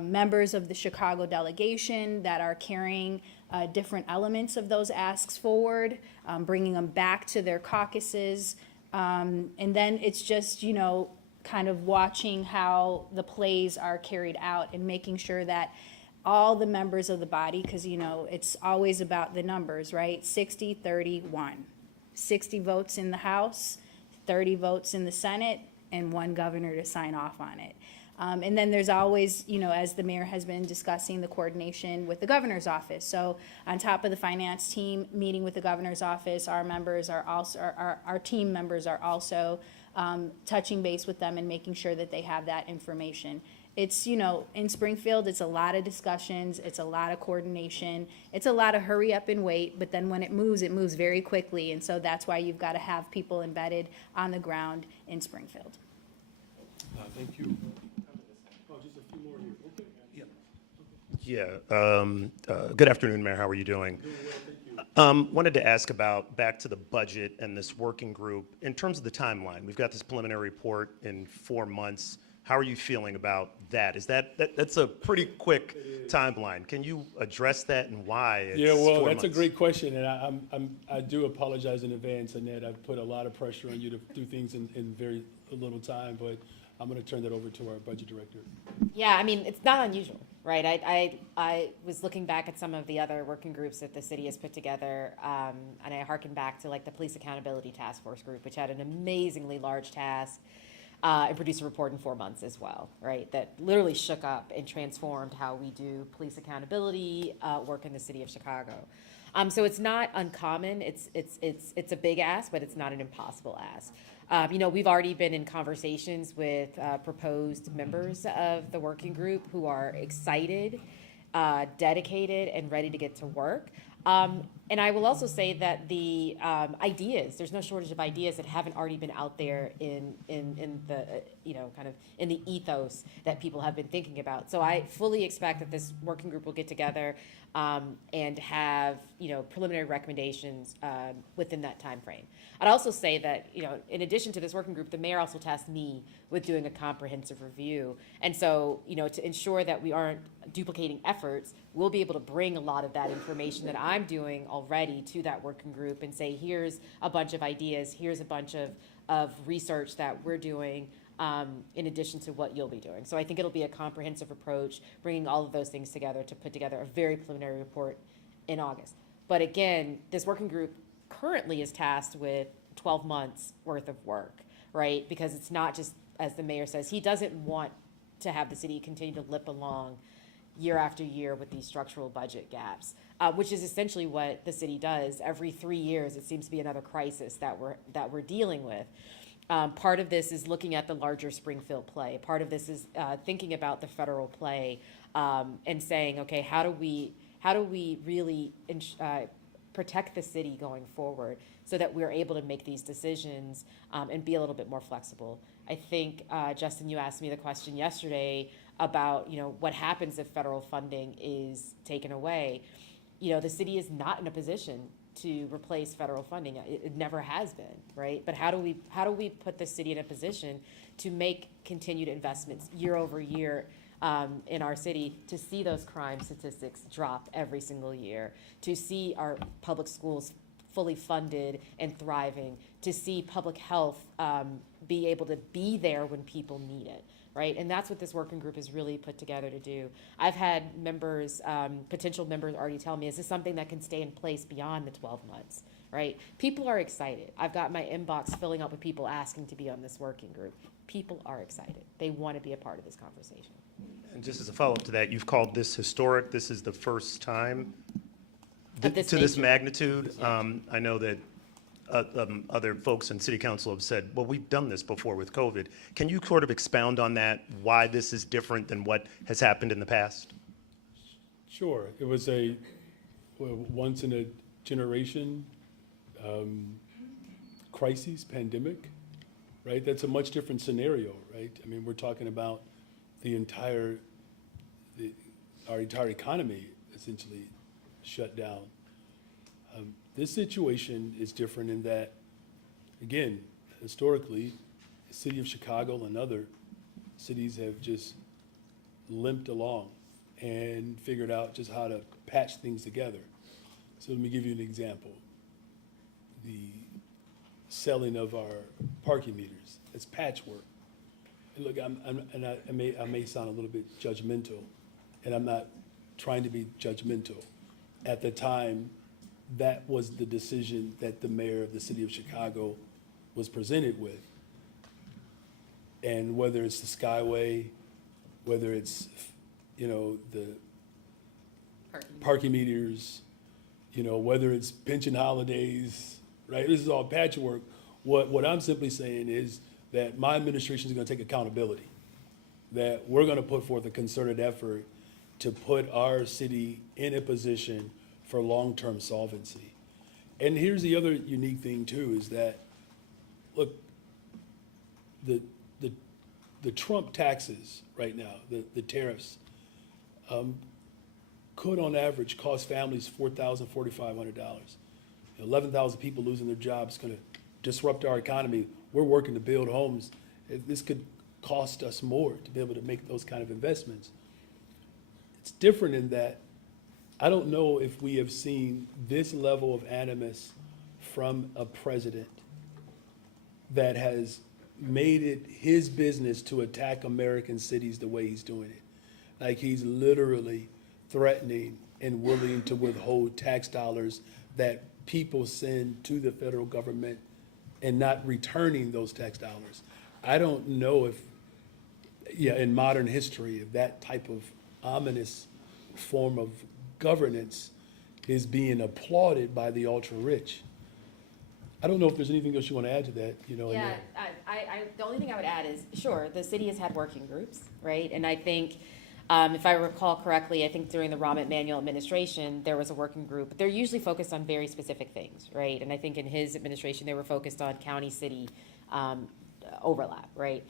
members of the Chicago delegation that are carrying different elements of those asks forward, bringing them back to their caucuses. And then it's just, you know, kind of watching how the plays are carried out and making sure that all the members of the body, because, you know, it's always about the numbers, right? 60-31. 60 votes in the House, 30 votes in the Senate, and 1 governor to sign off on it. And then there's always, you know, as the mayor has been discussing, the coordination with the governor's office. So on top of the finance team meeting with the governor's office, our members are also, our team members are also touching base with them and making sure that they have that information. It's, you know, in Springfield, it's a lot of discussions, it's a lot of coordination, it's a lot of hurry up and wait, but then when it moves very quickly. And so that's why you've got to have people embedded on the ground in Springfield. Thank you. Oh, just a few more here. Okay. Yeah. Good afternoon, Mayor. How are you doing? Doing well, thank you. Wanted to ask about back to the budget and this working group. In terms of the timeline, we've got this preliminary report in 4 months. How are you feeling about that? Is that's a pretty quick timeline? Can you address that and why? It's Yeah, well, 4 that's a months? great question, and I do apologize in advance, Annette. I've put a lot of pressure on you to do things in very little time, but I'm going to turn that over to our budget director. Yeah, I mean, it's not unusual, right? I was looking back at some of the other working groups that the city has put together, and I hearken back to like the Police Accountability Task Force group, which had an amazingly large task, and produced a report in 4 months as well, right? That literally shook up and transformed how we do police accountability work in the city of Chicago. So it's not uncommon. It's a big ask, but it's not an impossible ask. You know, we've already been in conversations with proposed members of the working group who are excited, dedicated, and ready to get to work. And And I will also say that the ideas, there's no shortage of ideas that haven't already been out there in the, kind of in the ethos that people have been thinking about. So I fully expect that this working group will get together and have, preliminary recommendations within that time frame. I'd also say that, in addition to this working group, the mayor also tasked me with doing a comprehensive review. And so, to ensure that we aren't duplicating efforts, we'll be able to bring a lot of that information that I'm doing already to that working group and say, here's a bunch of ideas, here's a bunch of research that we're doing in addition to what you'll be doing. So I think it'll be a comprehensive approach, bringing all of those things together to put together a very preliminary report in August. But again, this working group currently is tasked with 12 months worth of work, right? Because it's not just, as the mayor says, he doesn't want to have the city continue to limp along year after year with these structural budget gaps, which is essentially what the city does. Every 3 years, it seems to be another crisis that we're dealing with. Part of this is looking at the larger Springfield play. Part of this is thinking about the federal play and saying, okay, how do we really protect the city going forward so that we're able to make these decisions and be a little bit more flexible. I think, Justin, you asked me the question yesterday about, what happens if federal funding is taken away. The city is not in a position to replace federal funding. It never has been, right? But how do we put the city in a position to make continued investments year over year in our city, to see those crime statistics drop every single year, to see our public schools fully funded and thriving, to see public health be able to be there when people need it, right? And that's what this working group is really put together to do. I've had members, potential members already tell me, is this something that can stay in place beyond the 12 months, right? People are excited. I've got my inbox filling up with people asking to be on this working group. People are excited. They want to be a part of this conversation. And just as a follow-up to that, you've called this historic. This is the first time Of this to this nature. magnitude. I know that other folks in city council have said, well, we've done this before with COVID. Can you sort of expound on that, why this is different than what has happened in the past? Sure. It was a once in a generation crisis, pandemic, right? That's a much different scenario, right? I mean, we're talking about our entire economy essentially shut down. This situation is different in that, again, historically, the city of Chicago and other cities have just limped along and figured out just how to patch things together. So let me give you an example. The selling of our parking meters, it's patchwork. And look, I may sound a little bit judgmental, and I'm not trying to be judgmental. At the time, that was the decision that the mayor of the city of Chicago was presented with. And whether it's the Skyway, whether it's, the parking meters, whether it's pension holidays, right? This is all patchwork. What I'm simply saying is that my administration is going to take accountability, that we're going to put forth a concerted effort to put our city in a position for long-term solvency. And here's the other unique thing too, is that, look, the Trump taxes right now, the tariffs, could on average cost families $4,000, $4,500. 11,000 people losing their jobs, going to disrupt our economy. We're working to build homes. This could cost us more to be able to make those kind of investments. It's different in that I don't know if we have seen this level of animus from a president that has made it his business to attack American cities the way he's doing it. Like he's literally threatening and willing to withhold tax dollars that people send to the federal government and not returning those tax dollars. I don't know if, in modern history, if that type of ominous form of governance is being applauded by the ultra-rich. I don't know if there's anything else you want to add to that, Yeah, the only thing I would add is, sure, the city has had working groups, right? And I think If I recall correctly, I think during the Rahm Emanuel administration, there was a working group. They're usually focused on very specific things, right? And I think in his administration, they were focused on county-city overlap, right?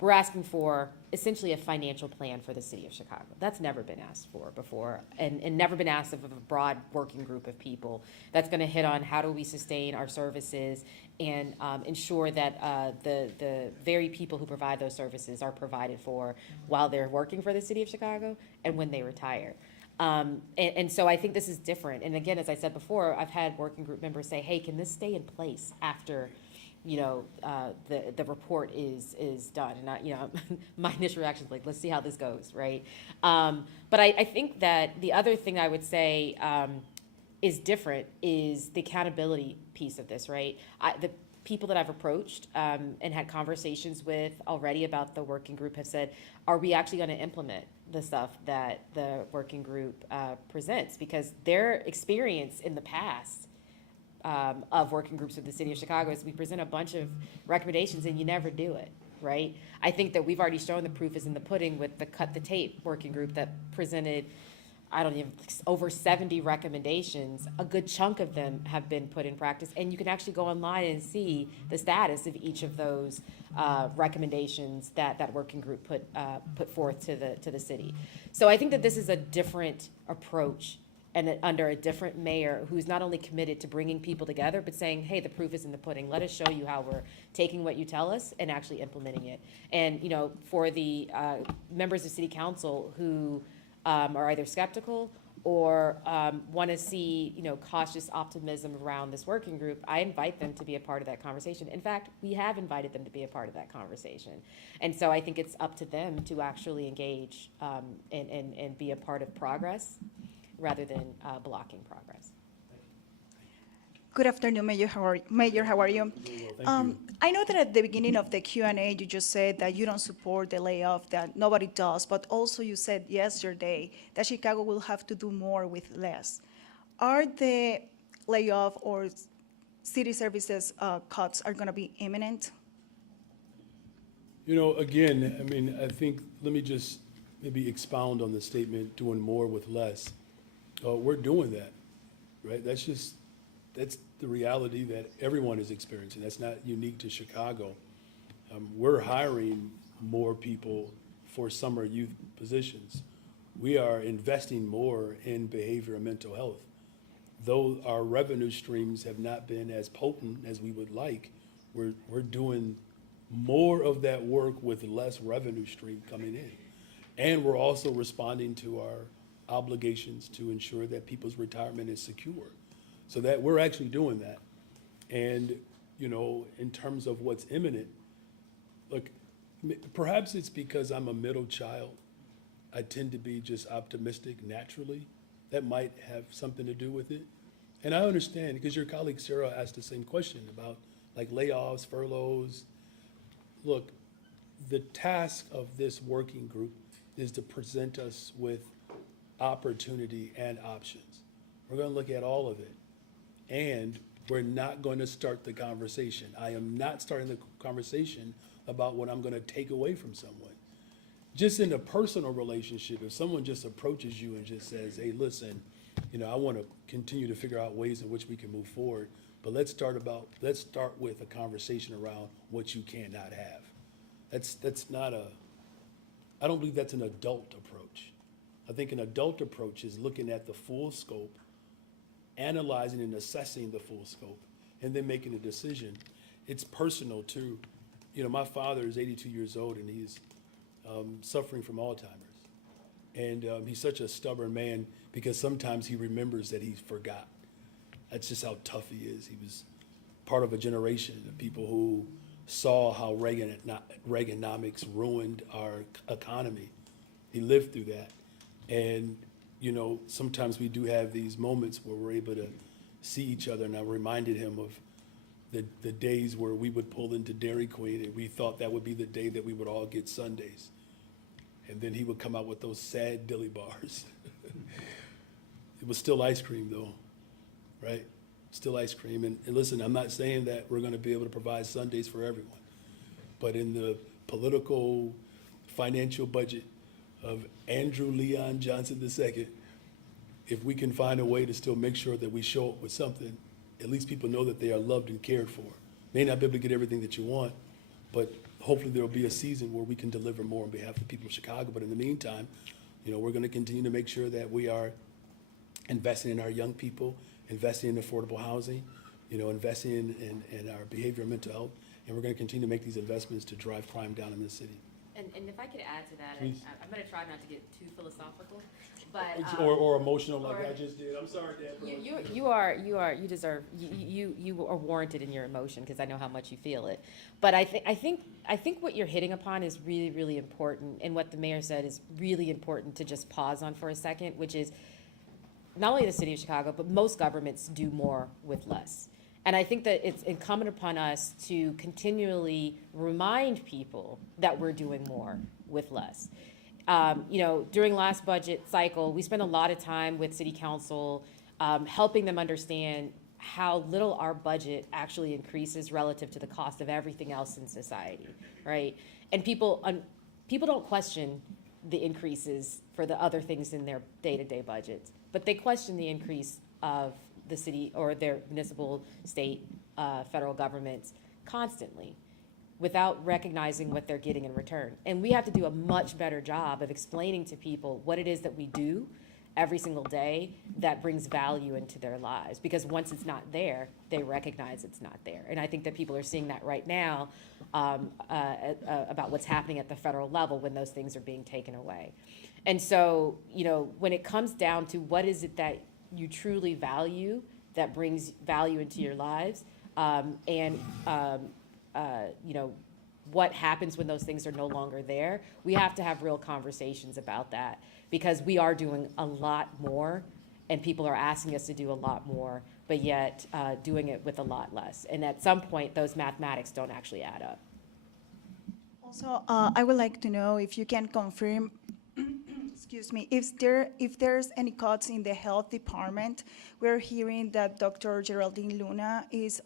We're asking for essentially a financial plan for the city of Chicago. That's never been asked for before, and never been asked of a broad working group of people. That's going to hit on how do we sustain our services and ensure that the very people who provide those services are provided for while they're working for the city of Chicago and when they retire. And so I think this is different. And again, as I said before, I've had working group members say, hey, can this stay in place after the report is done? And my initial reaction is like, let's see how this goes, right? But I think that the other thing I would say is different is the accountability piece of this, right? The people that I've approached and had conversations with already about the working group have said, are we actually going to implement the stuff that the working group presents? Because their experience in the past of working groups with the city of Chicago is we present a bunch of recommendations and you never do it, right? I think that we've already shown the proof is in the pudding with the Cut the Tape working group that presented, over 70 recommendations. A good chunk of them have been put in practice, and you can actually go online and see the status of each of those recommendations that working group put forth to the city. So I think that this is a different approach and under a different mayor who's not only committed to bringing people together, but saying, hey, the proof is in the pudding. Let us show you how we're taking what you tell us and actually implementing it. And, for the members of city council who are either skeptical or want to see, cautious optimism around this working group, I invite them to be a part of that conversation. In fact, we have invited them to be a part of that conversation. And so I think it's up to them to actually engage and be a part of progress rather than blocking progress. Good afternoon, Mayor. How are you? I know that at the beginning of the Q&A, you just said that you don't support the layoff, that nobody does, but also you said yesterday that Chicago will have to do more with less. Are the layoff or city services cuts are going to be imminent? Again, I think, let me just maybe expound on the statement, doing more with less. We're doing that, right? That's the reality that everyone is experiencing. That's not unique to Chicago. We're hiring more people for summer youth positions. We are investing more in behavior and mental health. Though our revenue streams have not been as potent as we would like, we're doing more of that work with less revenue stream coming in. And we're also responding to our obligations to ensure that people's retirement is secure. So that we're actually doing that. And, in terms of what's imminent, look, perhaps it's because I'm a middle child. I tend to be just optimistic naturally. That might have something to do with it. And I understand, because your colleague Sarah asked the same question about like layoffs, furloughs. Look, the task of this working group is to present us with opportunity and options. We're going to look at all of it. And we're not going to start the conversation. I am not starting the conversation about what I'm going to take away from someone. Just in a personal relationship, if someone just approaches you and just says, hey, listen, I want to continue to figure out ways in which we can move forward, but let's start with a conversation around what you cannot have. I don't believe that's an adult approach. I think an adult approach is looking at the full scope, analyzing and assessing the full scope, and then making a decision. It's personal too. My father is 82 years old and he's suffering from Alzheimer's. And he's such a stubborn man because sometimes he remembers that he forgot. That's just how tough he is. He was part of a generation of people who saw how Reaganomics ruined our economy. He lived through that. And, sometimes we do have these moments where we're able to see each other. And I reminded him of the days where we would pull into Dairy Queen and we thought that would be the day that we would all get sundaes. And then he would come out with those sad dilly bars. It was still ice cream though, right? Still ice cream. And listen, I'm not saying that we're going to be able to provide sundaes for everyone. But in the political, financial budget, of Andrew Leon Johnson II, if we can find a way to still make sure that we show up with something, at least people know that they are loved and cared for. May not be able to get everything that you want, but hopefully there will be a season where we can deliver more on behalf of the people of Chicago. But in the meantime, we're going to continue to make sure that we are investing in our young people, investing in affordable housing, investing in our behavioral and mental health, and we're going to continue to make these investments to drive crime down in this city. And if I could add to that, Please. I'm going to try not to get too philosophical, but Or emotional like I just did. I'm sorry, Dad. you are warranted in your emotion because I know how much you feel it. But I think what you're hitting upon is really, really important, and what the mayor said is really important to just pause on for a second, which is not only the city of Chicago, but most governments do more with less. And I think that it's incumbent upon us to continually remind people that we're doing more with less. During last budget cycle, we spent a lot of time with city council, helping them understand how little our budget actually increases relative to the cost of everything else in society, right? And people don't question the increases for the other things in their day-to-day budgets, but they question the increase of the city or their municipal, state, federal governments constantly without recognizing what they're getting in return. And we have to do a much better job of explaining to people what it is that we do every single day that brings value into their lives. Because once it's not there, they recognize it's not there. And I think that people are seeing that right now about what's happening at the federal level when those things are being taken away. And so, when it comes down to what is it that you truly value that brings value into your lives, what happens when those things are no longer there, we have to have real conversations about that, because we are doing a lot more and people are asking us to do a lot more, but yet doing it with a lot less. And at some point, those mathematics don't actually add up. Also, I would like to know if you can confirm, excuse me, if there's any cuts in the health department. We're hearing that Dr. Geraldine Luna is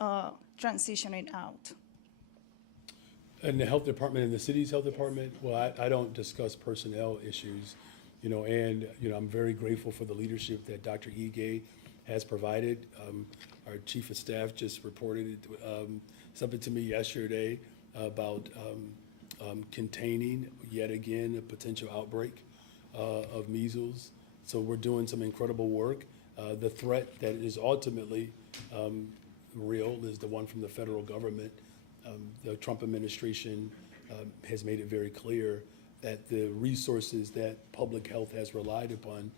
transitioning out. In the health department, in the city's health department, well, I don't discuss personnel issues, and I'm very grateful for the leadership that Dr. Ige has provided. Our chief of staff just reported something to me yesterday about containing yet again a potential outbreak of measles. So we're doing some incredible work. The threat that is ultimately real is the one from the federal government. The Trump administration has made it very clear that the resources that public health has relied upon,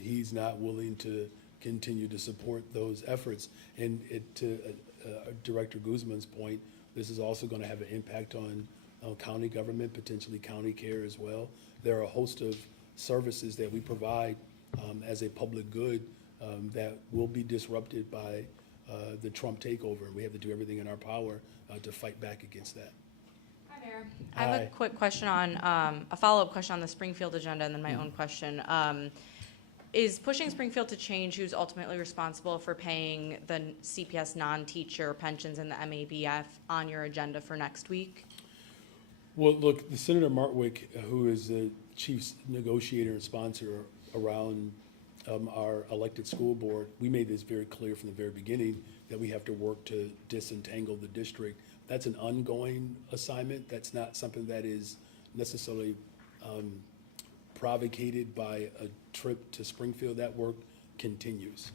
he's not willing to continue to support those efforts. And to Director Guzman's point, this is also going to have an impact on county government, potentially county care as well. There are a host of services that we provide as a public good that will be disrupted by the Trump takeover. We have to do everything in our power to fight back against that. Hi, Mayor. I have a quick question on, a follow-up question on the Springfield agenda, and then my own question. Is pushing Springfield to change who's ultimately responsible for paying the CPS non-teacher pensions and the MABF on your agenda for next week? Well, look, the Senator Martwick, who is the chief negotiator and sponsor around our elected school board, we made this very clear from the very beginning that we have to work to disentangle the district. That's an ongoing assignment. That's not something that is necessarily provocated by a trip to Springfield. That work continues.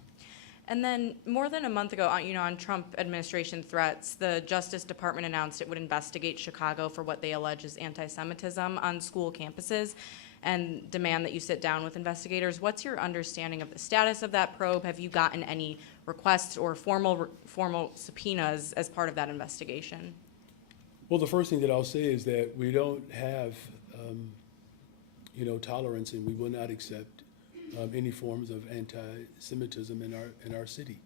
And then more than a month ago, on Trump administration threats, the Justice Department announced it would investigate Chicago for what they allege is anti-Semitism on school campuses and demand that you sit down with investigators. What's your understanding of the status of that probe? Have you gotten any requests or formal subpoenas as part of that investigation? Well, the first thing that I'll say is that we don't have, tolerance, and we will not accept any forms of anti-Semitism in our city.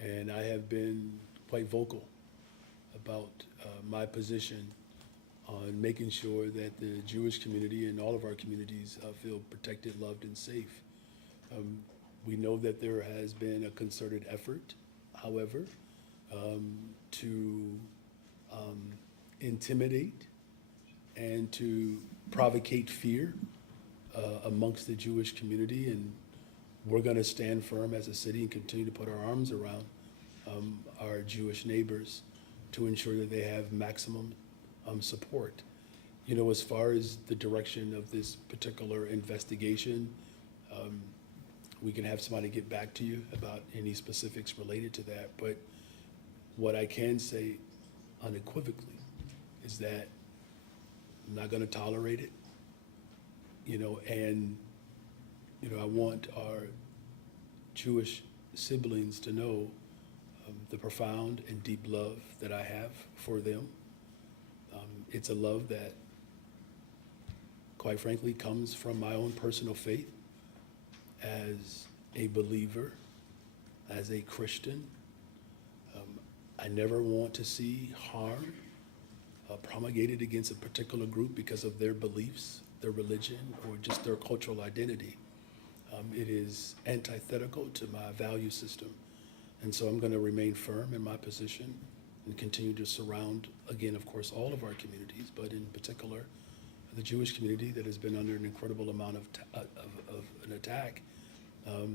And I have been quite vocal about my position on making sure that the Jewish community and all of our communities feel protected, loved, and safe. We know that there has been a concerted effort, however, to intimidate and to provocate fear amongst the Jewish community, and we're going to stand firm as a city and continue to put our arms around our Jewish neighbors to ensure that they have maximum support. You know, as far as the direction of this particular investigation, we can have somebody get back to you about any specifics related to that. But what I can say unequivocally is that I'm not going to tolerate it. You know, and, you know, I want our Jewish siblings to know the profound and deep love that I have for them. It's a love that, quite frankly, comes from my own personal faith as a believer, as a Christian. I never want to see harm promulgated against a particular group because of their beliefs, their religion, or just their cultural identity. It is antithetical to my value system. And so I'm going to remain firm in my position and continue to surround, again, of course, all of our communities, but in particular, the Jewish community that has been under an incredible amount of an attack,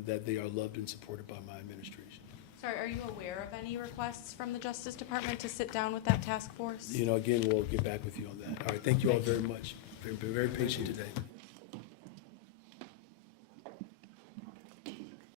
that they are loved and supported by my administration. Sorry, are you aware of any requests from the Justice Department to sit down with that task force? You know, again, we'll get back with you on that. All right, thank you all very much. Been very patient today.